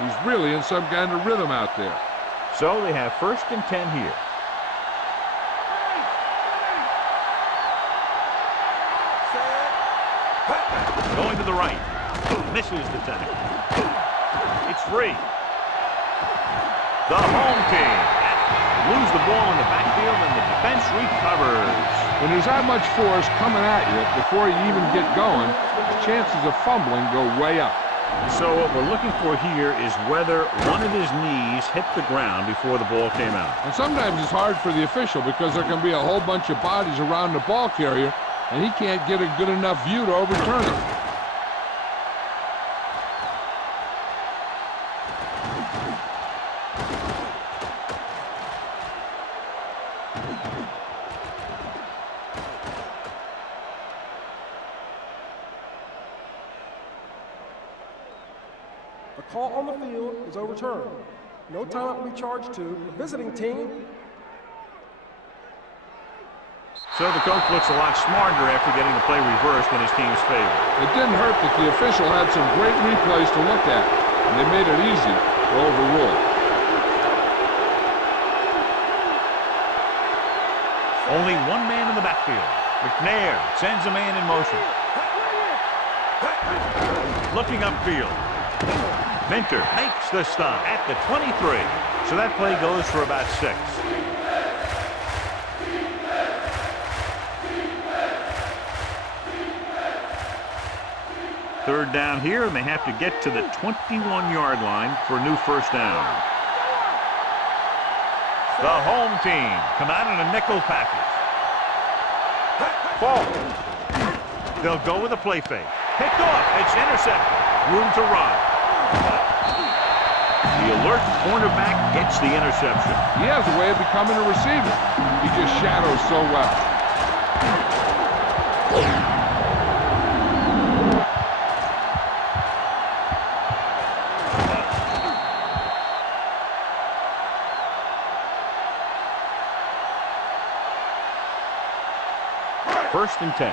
He's really in some kind of rhythm out there. So they have first and 10 here. Going to the right. Misses the tackle. It's free. The home team lose the ball in the backfield, and the defense recovers. When there's that much force coming at you before you even get going, the chances of fumbling go way up. So what we're looking for here is whether one of his knees hit the ground before the ball came out. And sometimes it's hard for the official because there can be a whole bunch of bodies around the ball carrier, and he can't get a good enough view to overturn it. The call on the field is overturned. No timeout will be charged to the visiting team. So the coach looks a lot smarter after getting the play reversed in his team's favor. It didn't hurt that the official had some great replays to look at, and they made it easy to overrule. Only one man in the backfield. McNair sends a man in motion. Looking upfield. Minter makes the stop at the 23. So that play goes for about 6. Third down here, and they have to get to the 21-yard line for a new first down. The home team come out in a nickel package. Falk. They'll go with a play fake. Picked off. It's intercepted. Room to run. The alert cornerback gets the interception. He has a way of becoming a receiver. He just shadows so well. First and 10.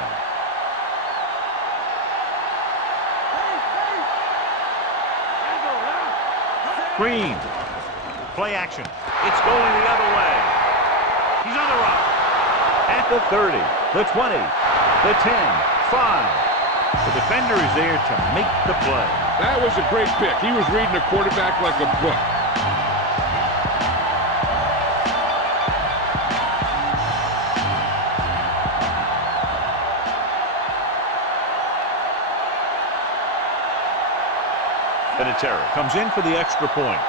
Green. Play action. It's going the other way. He's on the run. At the 30, the 20, the 10, 5. The defender is there to make the play. That was a great pick. He was reading the quarterback like a book. Benatera comes in for the extra point.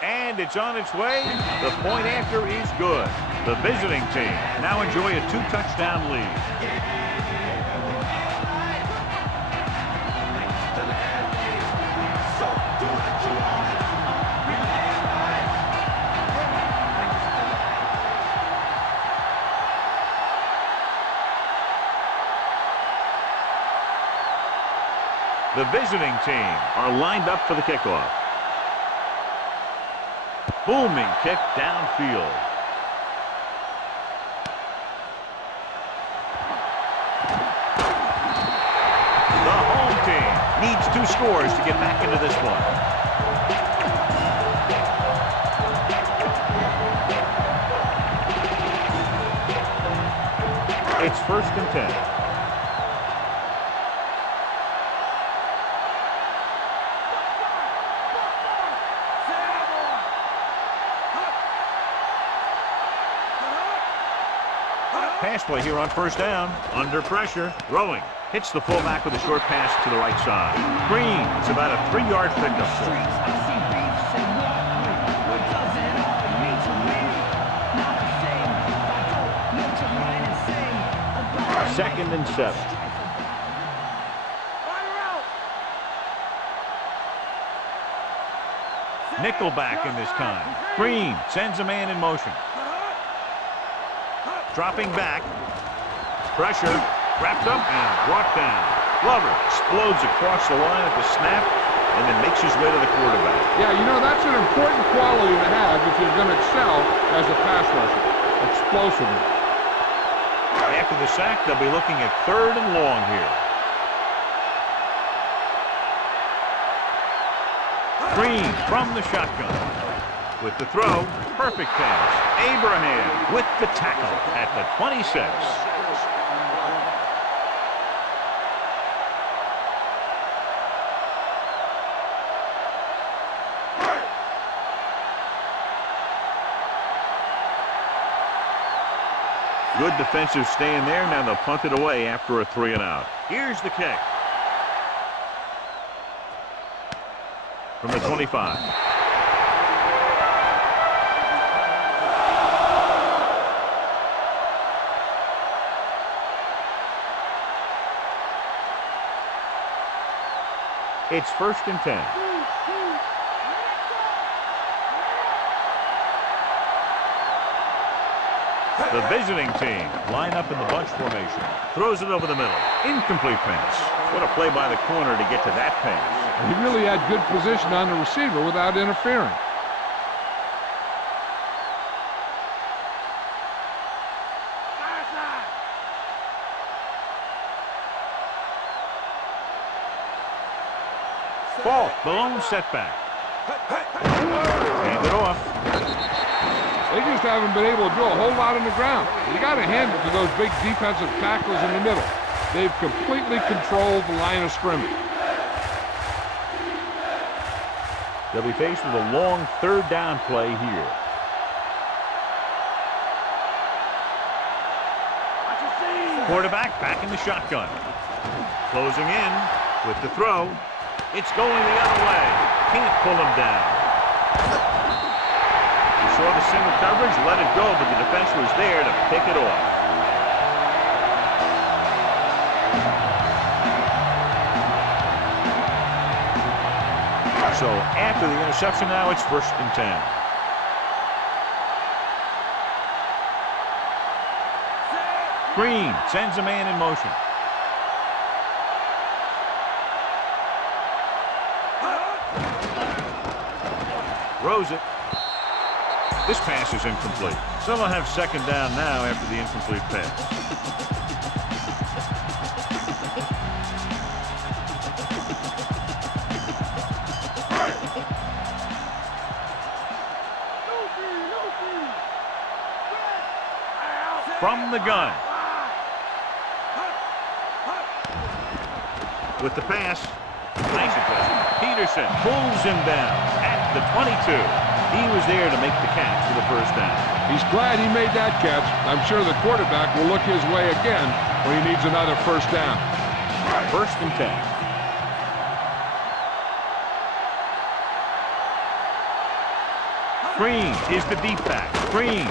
And it's on its way. The point after is good. The visiting team now enjoy a 2-touchdown lead. The visiting team are lined up for the kickoff. Booming kick downfield. The home team needs 2 scores to get back into this one. It's 1st and 10. Pass play here on 1st down. Under pressure. Throwing. Hits the fullback with a short pass to the right side. Green. It's about a 3-yard pickup. 2nd and 7. Nickelback in this time. Green sends a man in motion. Dropping back. Pressure. Wrapped up and brought down. Glover explodes across the line at the snap and then makes his way to the quarterback. Yeah, you know, that's an important quality to have if you're going to excel as a pass rusher. Explosiveness. After the sack, they'll be looking at 3rd and long here. Green from the shotgun. With the throw, perfect pass. Abraham with the tackle at the 26. Good defensive stand there. Now they'll punt it away after a 3 and out. Here's the kick. From the 25. It's 1st and 10. The visiting team line up in the bunch formation. Throws it over the middle. Incomplete pass. What a play by the corner to get to that pass. He really had good position on the receiver without interfering. Ball, the lone setback. Hand it off. They just haven't been able to do a whole lot on the ground. You got to hand it to those big defensive tackles in the middle. They've completely controlled the line of scrimmage. They'll be faced with a long 3rd down play here. Quarterback back in the shotgun. Closing in with the throw. It's going the other way. Can't pull him down. He saw the single coverage, let it go, but the defense was there to pick it off. So after the interception now, it's 1st and 10. Green sends a man in motion. Throws it. This pass is incomplete. So they'll have 2nd down now after the incomplete pass. From the gun. With the pass. Nice adjustment. Peterson pulls him down at the 22. He was there to make the catch for the 1st down. He's glad he made that catch. I'm sure the quarterback will look his way again when he needs another 1st down. 1st and 10. Green is the deep back. Green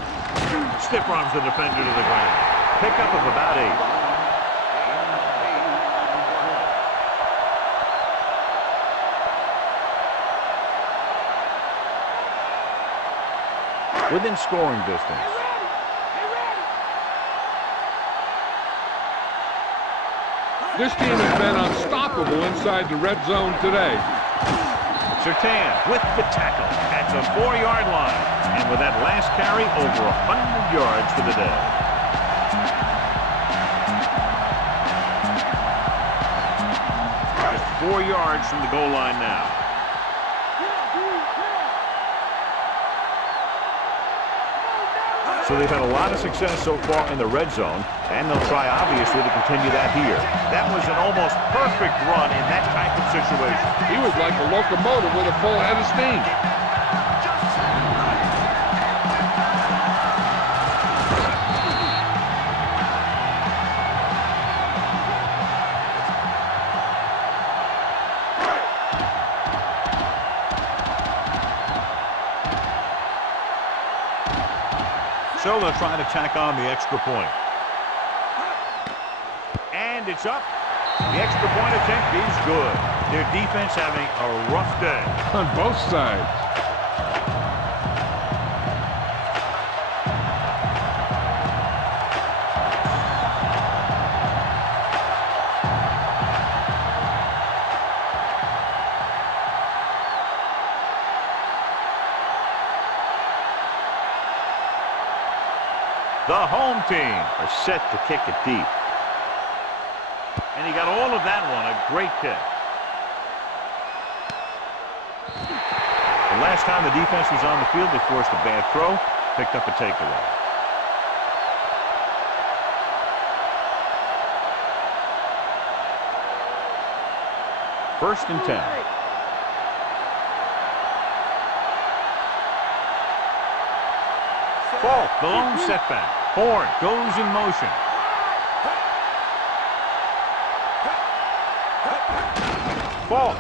stiff arms the defender to the ground. Pickup of about 8. Within scoring distance. This team has been unstoppable unstoppable inside the red zone today. Surtain with the tackle at the 4-yard line. And with that last carry, over 100 yards for the day. Just 4 yards from the goal line now. So they've had a lot of success so far in the red zone, and they'll try, obviously, to continue that here. That was an almost perfect run in that type of situation. He was like a locomotive with a full head of steam. So they'll try to tack on the extra point. And it's up. The extra point attempt is good. Their defense having a rough day. On both sides. The home team are set to kick it deep. And he got all of that one, a great kick. The last time the defense was on the field, they forced a bad throw, picked up a takeaway. First and 10. Fault, the lone setback. Horn goes in motion. Fault.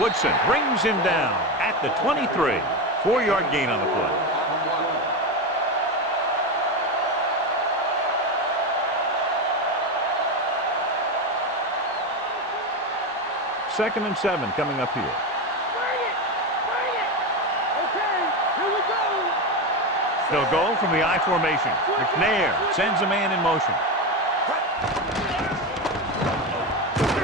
Woodson brings him down at the 23. 4-yard gain on the play. Second and 7 coming up here. They'll go from the I formation. McNair sends a man in motion.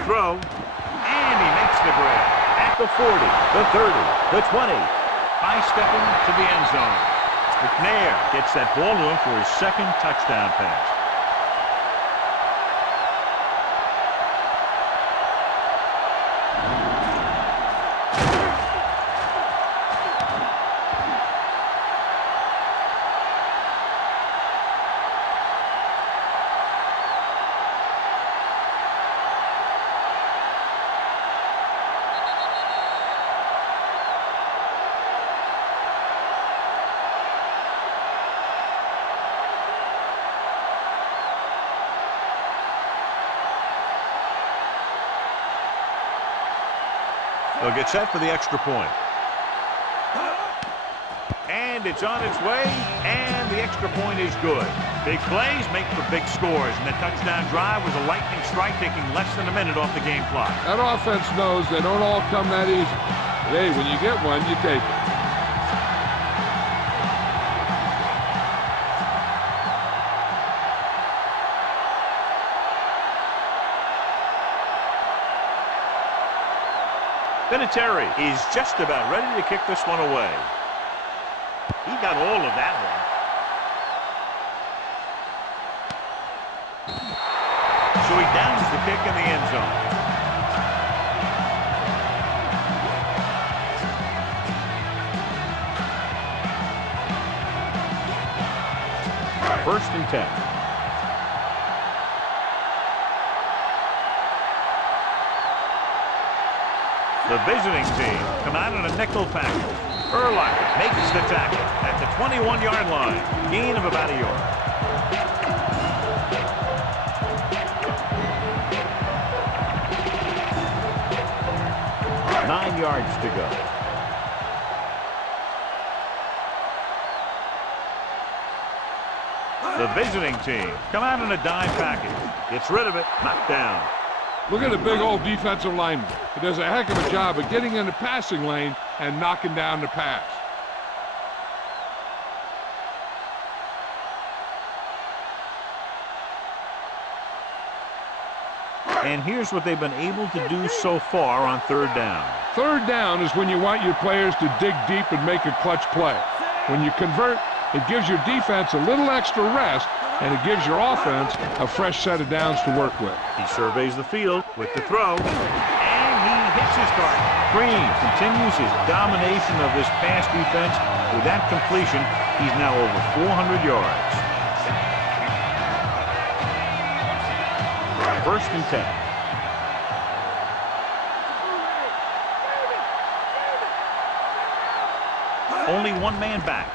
Throw, and he makes the grab at the 40, the 30, the 20, high-stepping to the end zone. McNair gets that ball to him for his second touchdown pass. They'll get set for the extra point. And it's on its way, and the extra point is good. Big plays make for big scores, and the touchdown drive was a lightning strike taking less than a minute off the game clock. That offense knows they don't all come that easy. But hey, when you get one, you take it. Vinatieri is just about ready to kick this one away. He got all of that one. So he downs the kick in the end zone. First and 10. The visiting team come out in a nickel package. Urlacher makes the tackle at the 21-yard line. Gain of about a yard. Nine yards to go. The visiting team come out in a dime package. Gets rid of it, knocked down. Look at the big old defensive lineman. He does a heck of a job of getting in the passing lane and knocking down the pass. And here's what they've been able to do so far on third down. Third down is when you want your players to dig deep and make a clutch play. When you convert, it gives your defense a little extra rest, and it gives your offense a fresh set of downs to work with. He surveys the field with the throw, and he hits his target. Green continues his domination of this pass defense. With that completion, he's now over 400 yards. First and 10. Only one man back.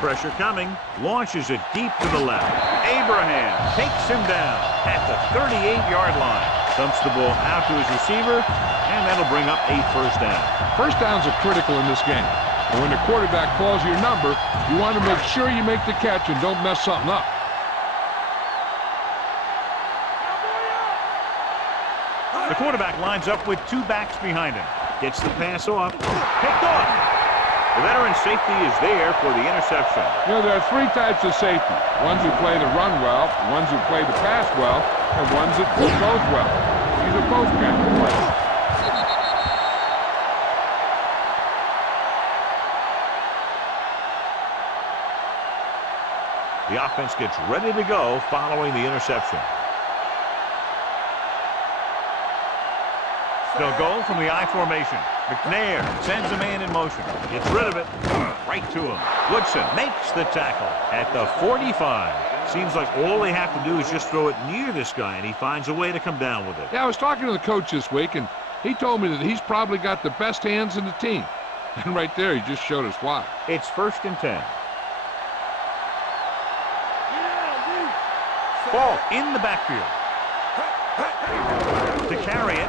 Pressure coming. Launches it deep to the left. Abraham takes him down at the 38-yard line. Dumps the ball out to his receiver, and that'll bring up a first down. First downs are critical in this game. And when the quarterback calls your number, you want to make sure you make the catch and don't mess something up. The quarterback lines up with two backs behind him. Gets the pass off. Picked off. The veteran safety is there for the interception. You know, there are three types of safety. Ones who play the run well, ones who play the pass well, and ones that do both well. These are both kinds of players. The offense gets ready to go following the interception. They'll go from the I formation. McNair sends a man in motion. Gets rid of it. Right to him. Woodson makes the tackle at the 45. Seems like all they have to do is just throw it near this guy, and he finds a way to come down with it. Yeah, I was talking to the coach this week, and he told me that he's probably got the best hands in the team. And right there, he just showed us why. It's first and 10. Ball in the backfield. To carry it.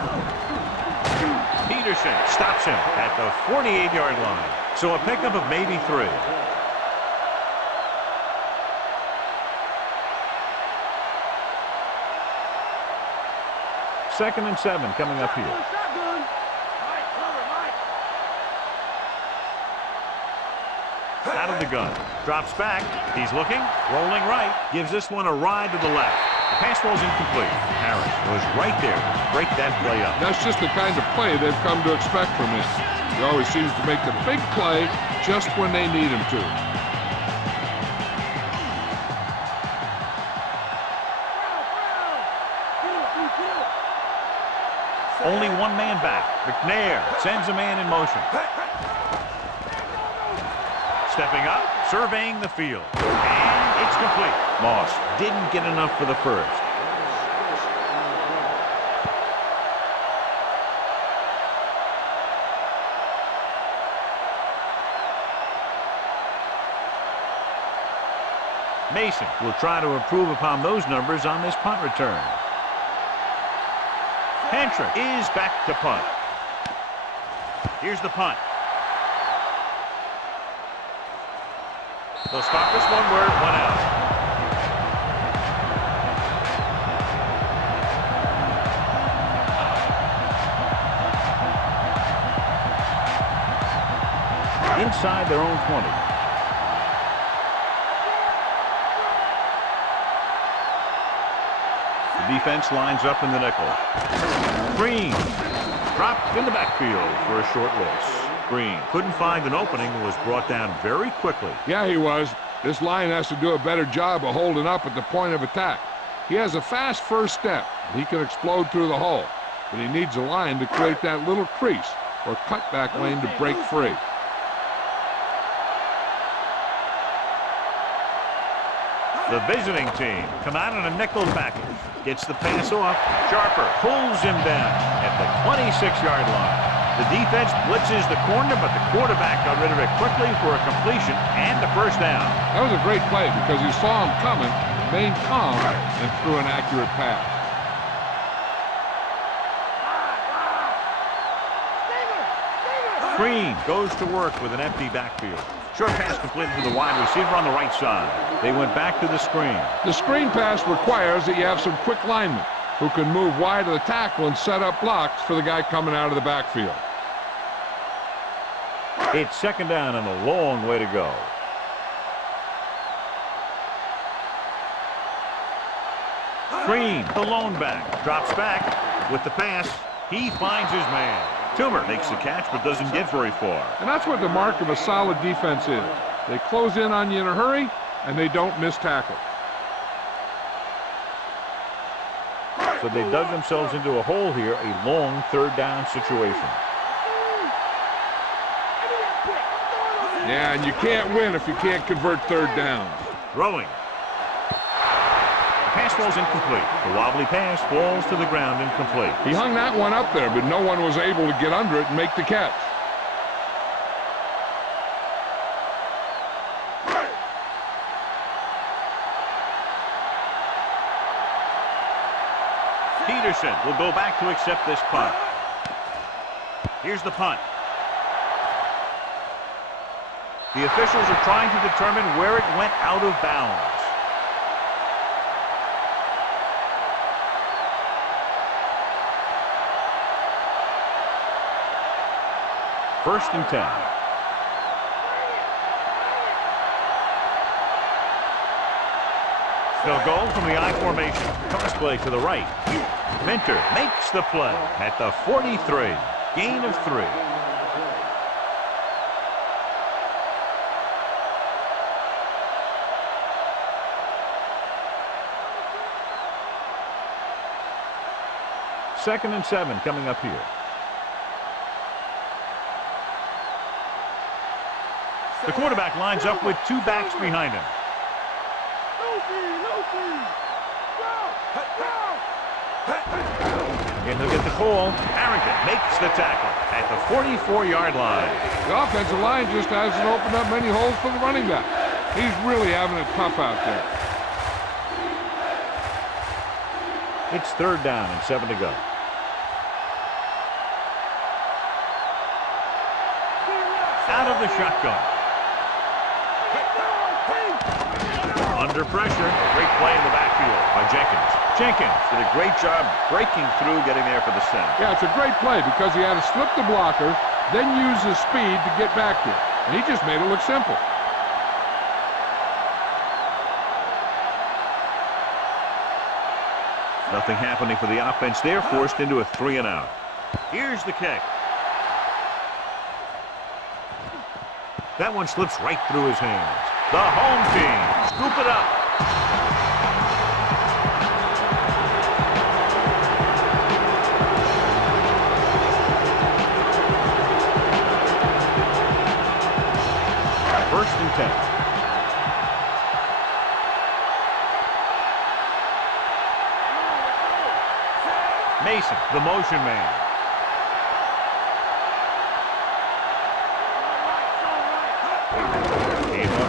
Peterson stops him at the 48-yard line. So a pickup of maybe 3. Second and 7 coming up here. Out of the gun. Drops back. He's looking. Rolling right. Gives this one a ride to the left. The pass ball's incomplete. Harris was right there to break that play up. That's just the kind of play they've come to expect from him. He always seems to make the big play just when they need him to. Only one man back. McNair sends a man in motion. Stepping up, surveying the field. And it's complete. Moss didn't get enough for the first. Mason will try to improve upon those numbers on this punt return. Hentrick is back to punt. Here's the punt. They'll stop this one where it went out. Inside their own 20. The defense lines up in the nickel. Green dropped in the backfield for a short loss. Green couldn't find an opening and was brought down very quickly. Yeah, he was. This line has to do a better job of holding up at the point of attack. He has a fast first step. He can explode through the hole, but he needs a line to create that little crease or cutback lane to break free. The visiting team come out in a nickel package. Gets the pass off. Sharper pulls him down at the 26-yard line. The defense blitzes the corner, but the quarterback got rid of it quickly for a completion and a first down. That was a great play because he saw him coming, remained calm, and threw an accurate pass. Green goes to work with an empty backfield. Short pass completed to the wide receiver on the right side. They went back to the screen. The screen pass requires that you have some quick linemen who can move wide of the tackle and set up blocks for the guy coming out of the backfield. It's second down and a long way to go. Screen, the lone back, drops back with the pass. He finds his man. Toomer makes the catch but doesn't get very far. And that's what the mark of a solid defense is. They close in on you in a hurry, and they don't miss tackle. So they dug themselves into a hole here, a long third down situation. Yeah, and you can't win if you can't convert third downs. Throwing. Pass falls incomplete. The wobbly pass falls to the ground incomplete. He hung that one up there, but no one was able to get under it and make the catch. Peterson will go back to accept this punt. Here's the punt. The officials are trying to determine where it went out of bounds. First and 10. They'll go from the I formation. Toss play to the right. Minter makes the play at the 43. Gain of 3. Second and 7 coming up here. The quarterback lines up with 2 backs behind him. And he'll get the call. Harrington makes the tackle at the 44-yard line. The offensive line just hasn't opened up many holes for the running back. He's really having it tough out there. It's third down and 7 to go. Out of the shotgun. Under pressure. Great play in the backfield by Jenkins. Jenkins did a great job breaking through, getting there for the sack. Yeah, it's a great play because he had to slip the blocker, then use his speed to get back there. And he just made it look simple. Nothing happening for the offense there, forced into a 3-and-out. Here's the kick. That one slips right through his hands. The home team scoop it up. First and 10. Mason, the motion man.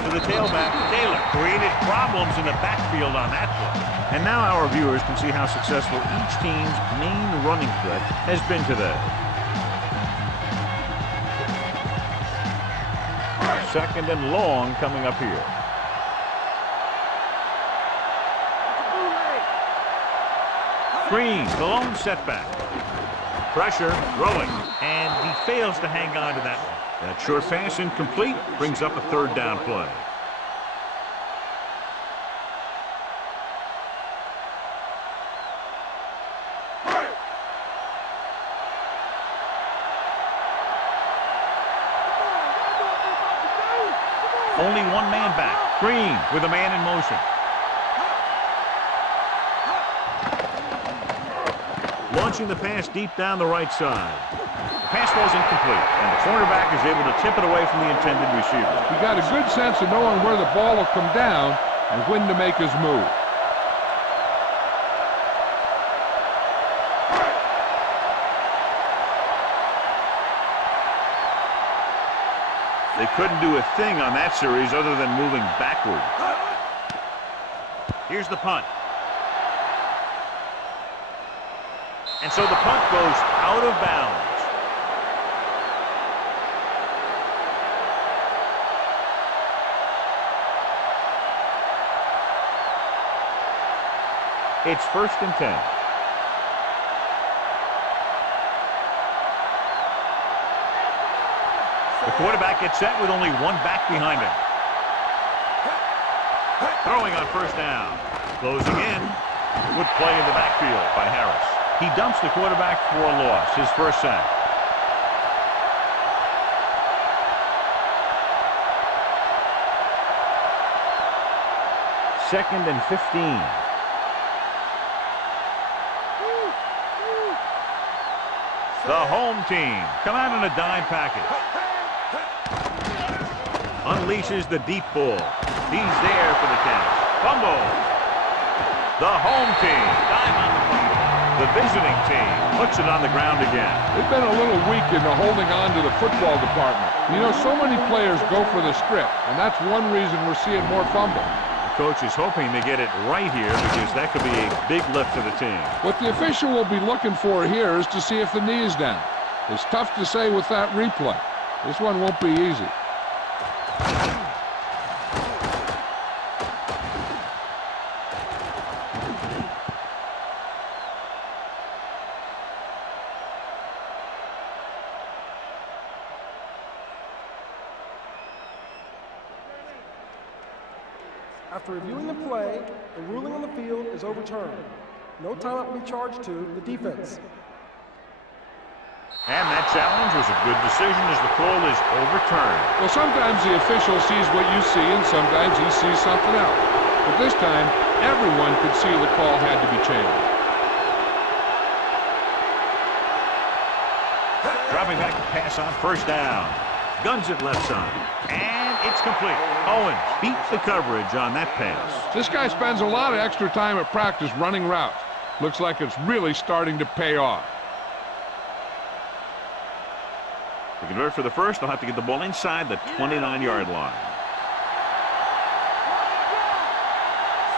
The tailback, Taylor, created problems in the backfield on that play. And now our viewers can see how successful each team's main running threat has been today. Second and long coming up here. Green, the lone setback. Pressure, throwing, and he fails to hang on to that one. That short pass incomplete brings up a third down play. Only one man back. Green with a man in motion. Launching the pass deep down the right side. The pass falls incomplete, and the cornerback is able to tip it away from the intended receiver. He got a good sense of knowing where the ball will come down and when to make his move. They couldn't do a thing on that series other than moving backward. Here's the punt. And so the punt goes out of bounds. It's first and 10. The quarterback gets set with only one back behind him. Throwing on first down. Closing in. Good play in the backfield by Harris. He dumps the quarterback for a loss, his first sack. Second and 15. The home team come out in a dime package. Unleashes the deep ball. He's there for the catch. Fumble. The home team dime on the fumble. The visiting team puts it on the ground again. They've been a little weak in the holding on to the football department. You know, so many players go for the strip, and that's one reason we're seeing more fumble. Coach is hoping to get it right here because that could be a big lift to the team. What the official will be looking for here is to see if the knee is down. It's tough to say with that replay. This one won't be easy. After reviewing the play, the ruling on the field is overturned. No timeout will be charged to the defense. And that challenge was a good decision as the call is overturned. Well, sometimes the official sees what you see, and sometimes he sees something else. But this time, everyone could see the call had to be changed. Dropping back to pass on first down. Guns it left side. And it's complete. Owens beat the coverage on that pass. This guy spends a lot of extra time at practice running routes. Looks like it's really starting to pay off. To convert for the first, they'll have to get the ball inside the 29-yard line.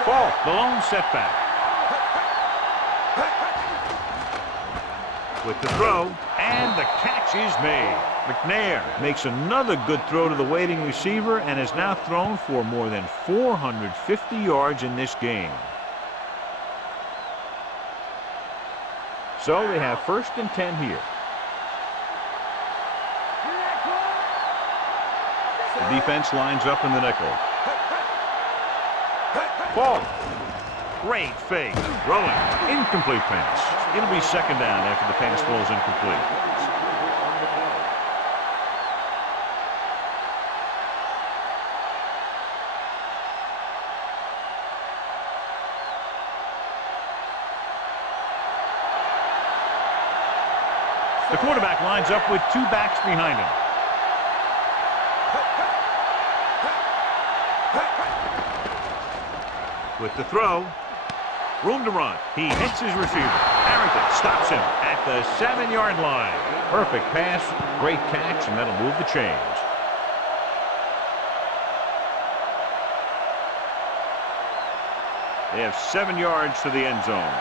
Ball, the lone setback. With the throw, and the catch is made. McNair makes another good throw to the waiting receiver and has now thrown for more than 450 yards in this game. So they have first and 10 here. The defense lines up in the nickel. Ball. Great fake. Throwing. Incomplete pass. It'll be second down after the pass falls incomplete. The quarterback lines up with two backs behind him. With the throw, room to run. He hits his receiver. Harrington stops him at the 7-yard line. Perfect pass, great catch, and that'll move the chains. They have 7 yards to the end zone.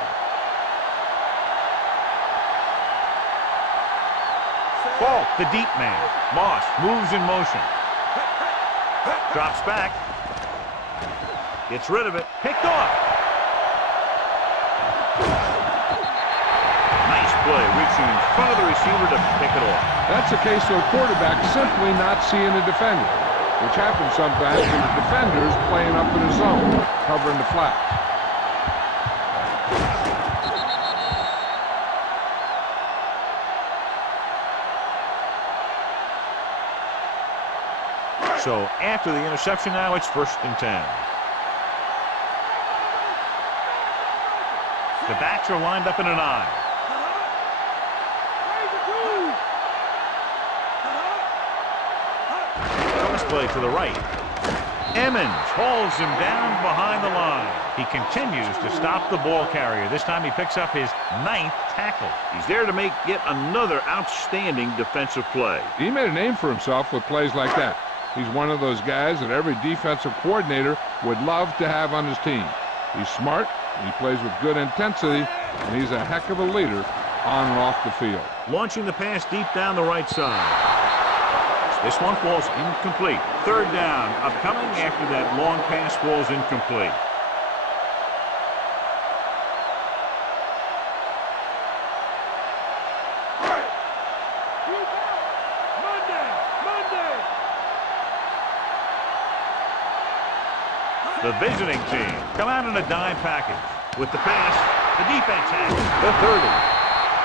Ball, the deep man. Moss moves in motion. Drops back. Gets rid of it. Picked off. Nice play, reaching in front of the receiver to pick it off. That's a case of a quarterback simply not seeing a defender, which happens sometimes when the defender's playing up in his zone, covering the flats. So after the interception now, it's first and 10. The backs are lined up in an I. Cross play to the right. Emmons holds him down behind the line. He continues to stop the ball carrier. This time he picks up his 9th tackle. He's there to make yet another outstanding defensive play. He made a name for himself with plays like that. He's one of those guys that every defensive coordinator would love to have on his team. He's smart, he plays with good intensity, and he's a heck of a leader on and off the field. Launching the pass deep down the right side. This one falls incomplete. Third down upcoming after that long pass falls incomplete. The visiting team come out in a dime package. With the pass, the defense has it. The 30.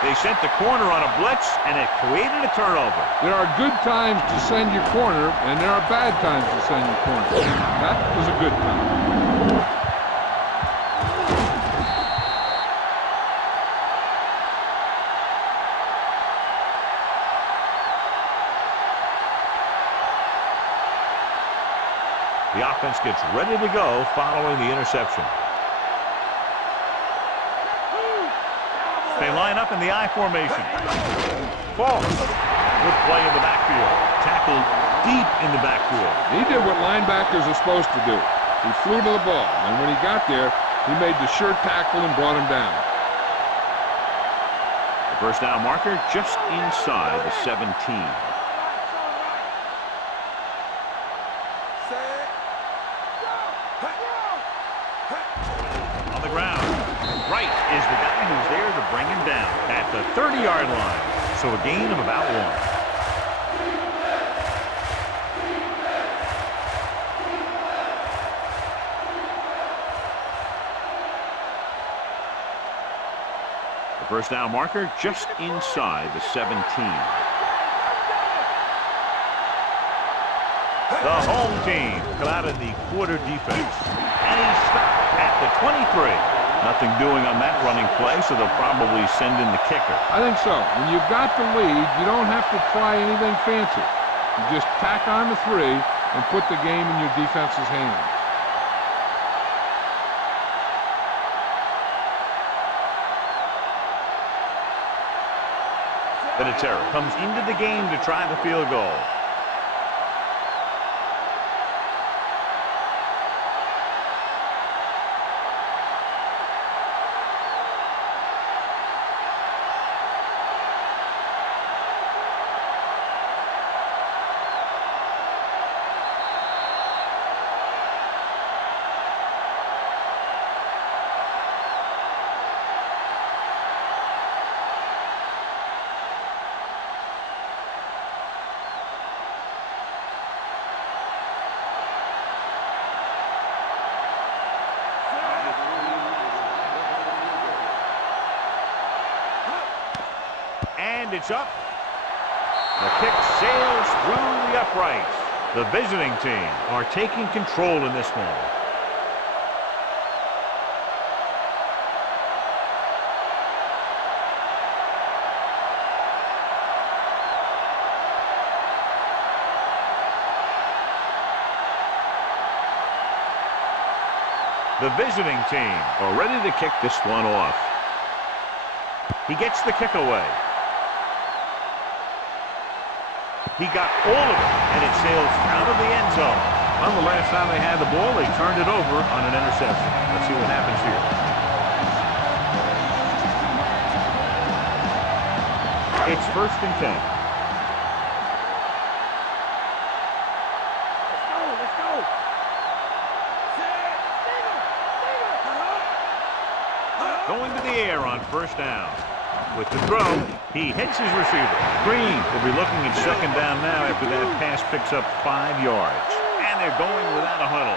They sent the corner on a blitz, and it created a turnover. There are good times to send your corner, and there are bad times to send your corner. That was a good time. The offense gets ready to go following the interception. They line up in the I formation. Ball. Good play in the backfield. Tackled deep in the backfield. He did what linebackers are supposed to do. He flew to the ball, and when he got there, he made the sure tackle and brought him down. The first down marker just inside the 17. On the ground. Wright is the guy who's there to bring him down at the 30-yard line. So a gain of about 1. The first down marker just inside the 17. The home team come out in the quarter defense. And he's stopped at the 23. Nothing doing on that running play, so they'll probably send in the kicker. I think so. When you've got the lead, you don't have to try anything fancy. You just tack on the 3 and put the game in your defense's hands. Vinatieri comes into the game to try the field goal. And it's up. The kick sails through the uprights. The visiting team are taking control in this one. The visiting team are ready to kick this one off. He gets the kick away. He got all of it, and it sails out of the end zone. Well, the last time they had the ball, they turned it over on an interception. Let's see what happens here. It's 1st and 10. Let's go. Going to the air on 1st down. With the throw, he hits his receiver. Green will be looking at 2nd down now after that pass picks up 5 yards. And they're going without a huddle.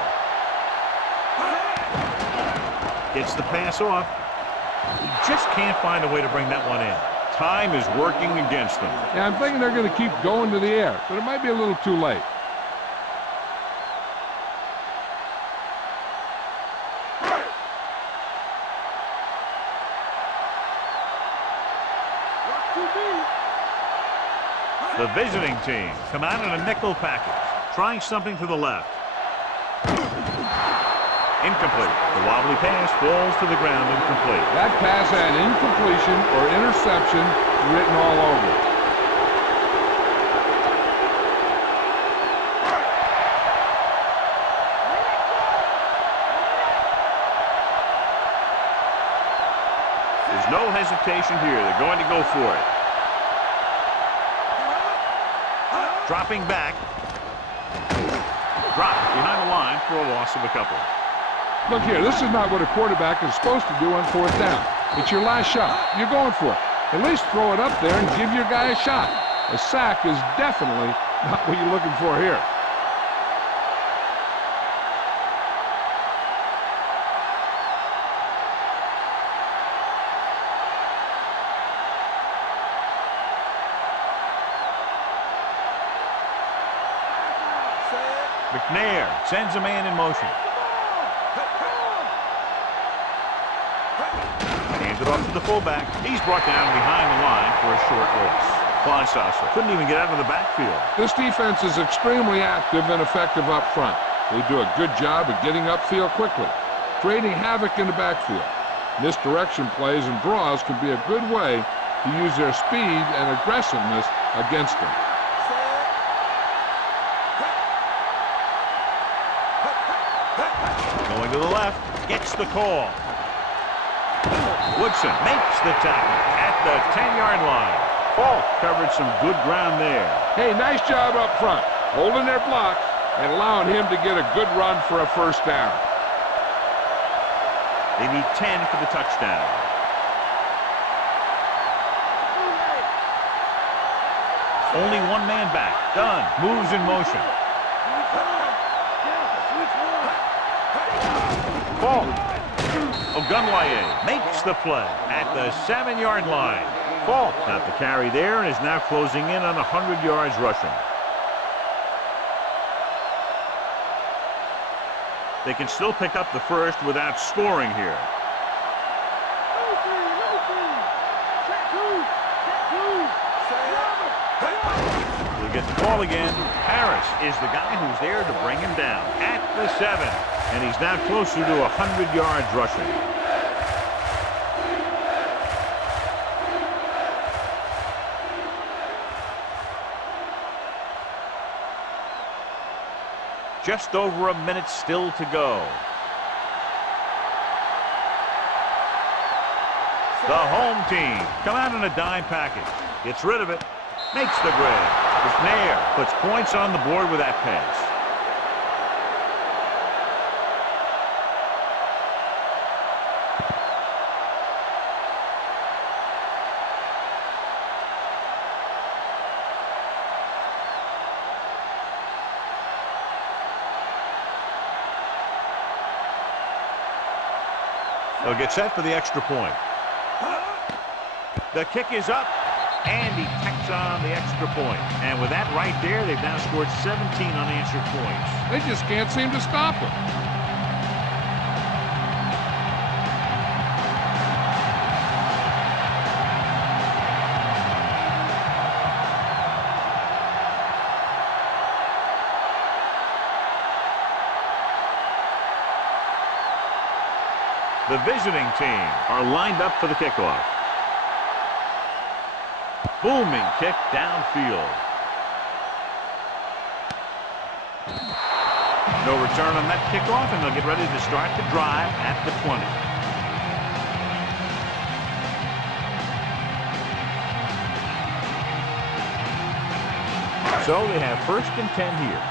Gets the pass off. He just can't find a way to bring that one in. Time is working against them. Yeah, I'm thinking they're going to keep going to the air, but it might be a little too late. The visiting team come out in a nickel package, trying something to the left. Incomplete. The wobbly pass falls to the ground incomplete. That pass had incompletion or interception written all over it. There's no hesitation here. They're going to go for it. Dropping back. Dropped behind the line for a loss of a couple. Look here, this is not what a quarterback is supposed to do on 4th down. It's your last shot. You're going for it. At least throw it up there and give your guy a shot. A sack is definitely not what you're looking for here. McNair sends a man in motion. Hands it off to the fullback. He's brought down behind the line for a short loss. Kleinstosser couldn't even get out of the backfield. This defense is extremely active and effective up front. They do a good job of getting upfield quickly, creating havoc in the backfield. Misdirection plays and draws can be a good way to use their speed and aggressiveness against them. Going to the left, gets the call. Woodson makes the tackle at the 10-yard line. Falk covered some good ground there. Hey, nice job up front, holding their blocks and allowing him to get a good run for a first down. They need 10 for the touchdown. Only one man back. Dunn moves in motion. Falk. Ogunwaye makes the play at the 7-yard line. Falk got the carry there and is now closing in on 100 yards rushing. They can still pick up the first without scoring here. We'll get the call again. Harris is the guy who's there to bring him down at the 7. And he's now closer to 100 yards rushing. Just over a minute still to go. The home team come out in a dime package. Gets rid of it. Makes the grab. McNair puts points on the board with that pass. They'll get set for the extra point. The kick is up, and he tacks on the extra point. And with that right there, they've now scored 17 unanswered points. They just can't seem to stop him. The visiting team are lined up for the kickoff. Booming kick downfield. No return on that kickoff, and they'll get ready to start the drive at the 20. So they have 1st and 10 here.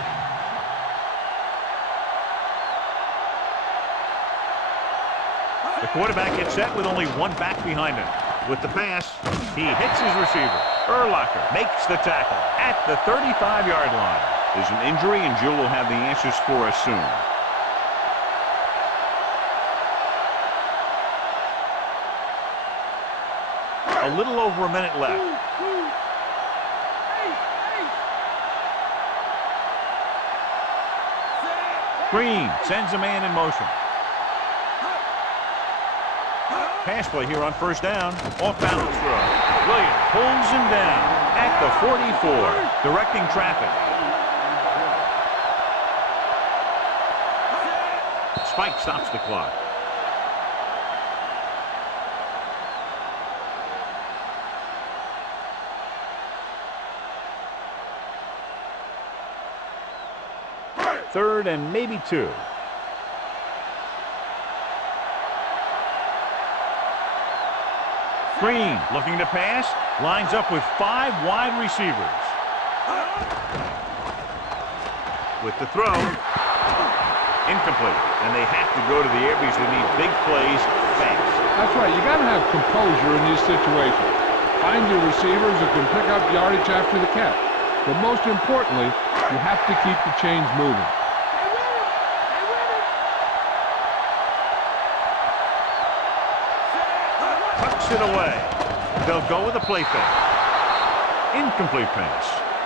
The quarterback gets set with only one back behind him. With the pass, he hits his receiver. Urlacher makes the tackle at the 35-yard line. There's an injury, and Jill will have the answers for us soon. A little over a minute left. Green sends a man in motion. Pass play here on 1st down. Off balance throw. Williams pulls him down at the 44, directing traffic. Spike stops the clock. Third and maybe 2. Green looking to pass, lines up with 5 wide receivers. With the throw, incomplete, and they have to go to the air because they need big plays fast. That's right. You got to have composure in these situations. Find your receivers who can pick up yardage after the catch. But most importantly, you have to keep the chains moving. Tucks it away. They'll go with a play fake. Incomplete pass.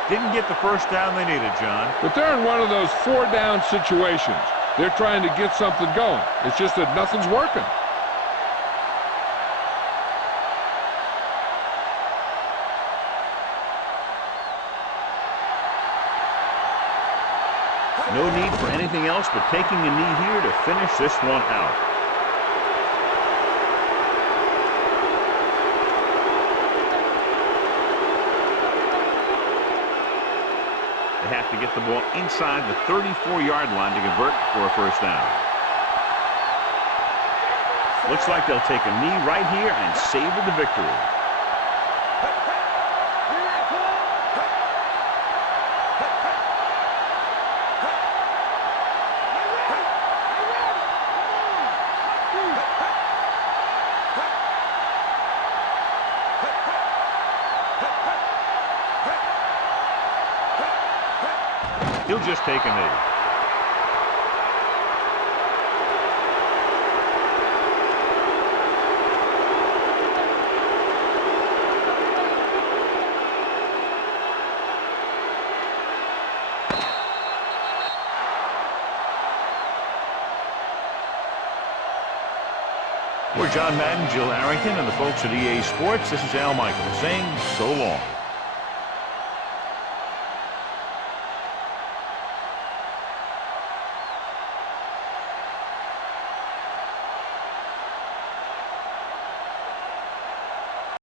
Didn't get the first down they needed, John. But they're in one of those 4-down situations. They're trying to get something going. It's just that nothing's working. No need for anything else but taking a knee here to finish this one out. They have to get the ball inside the 34-yard line to convert for a first down. Looks like they'll take a knee right here and savor the victory. He'll just take a knee. For John Madden, Jill Arrington, and the folks at EA Sports, this is Al Michaels saying so long.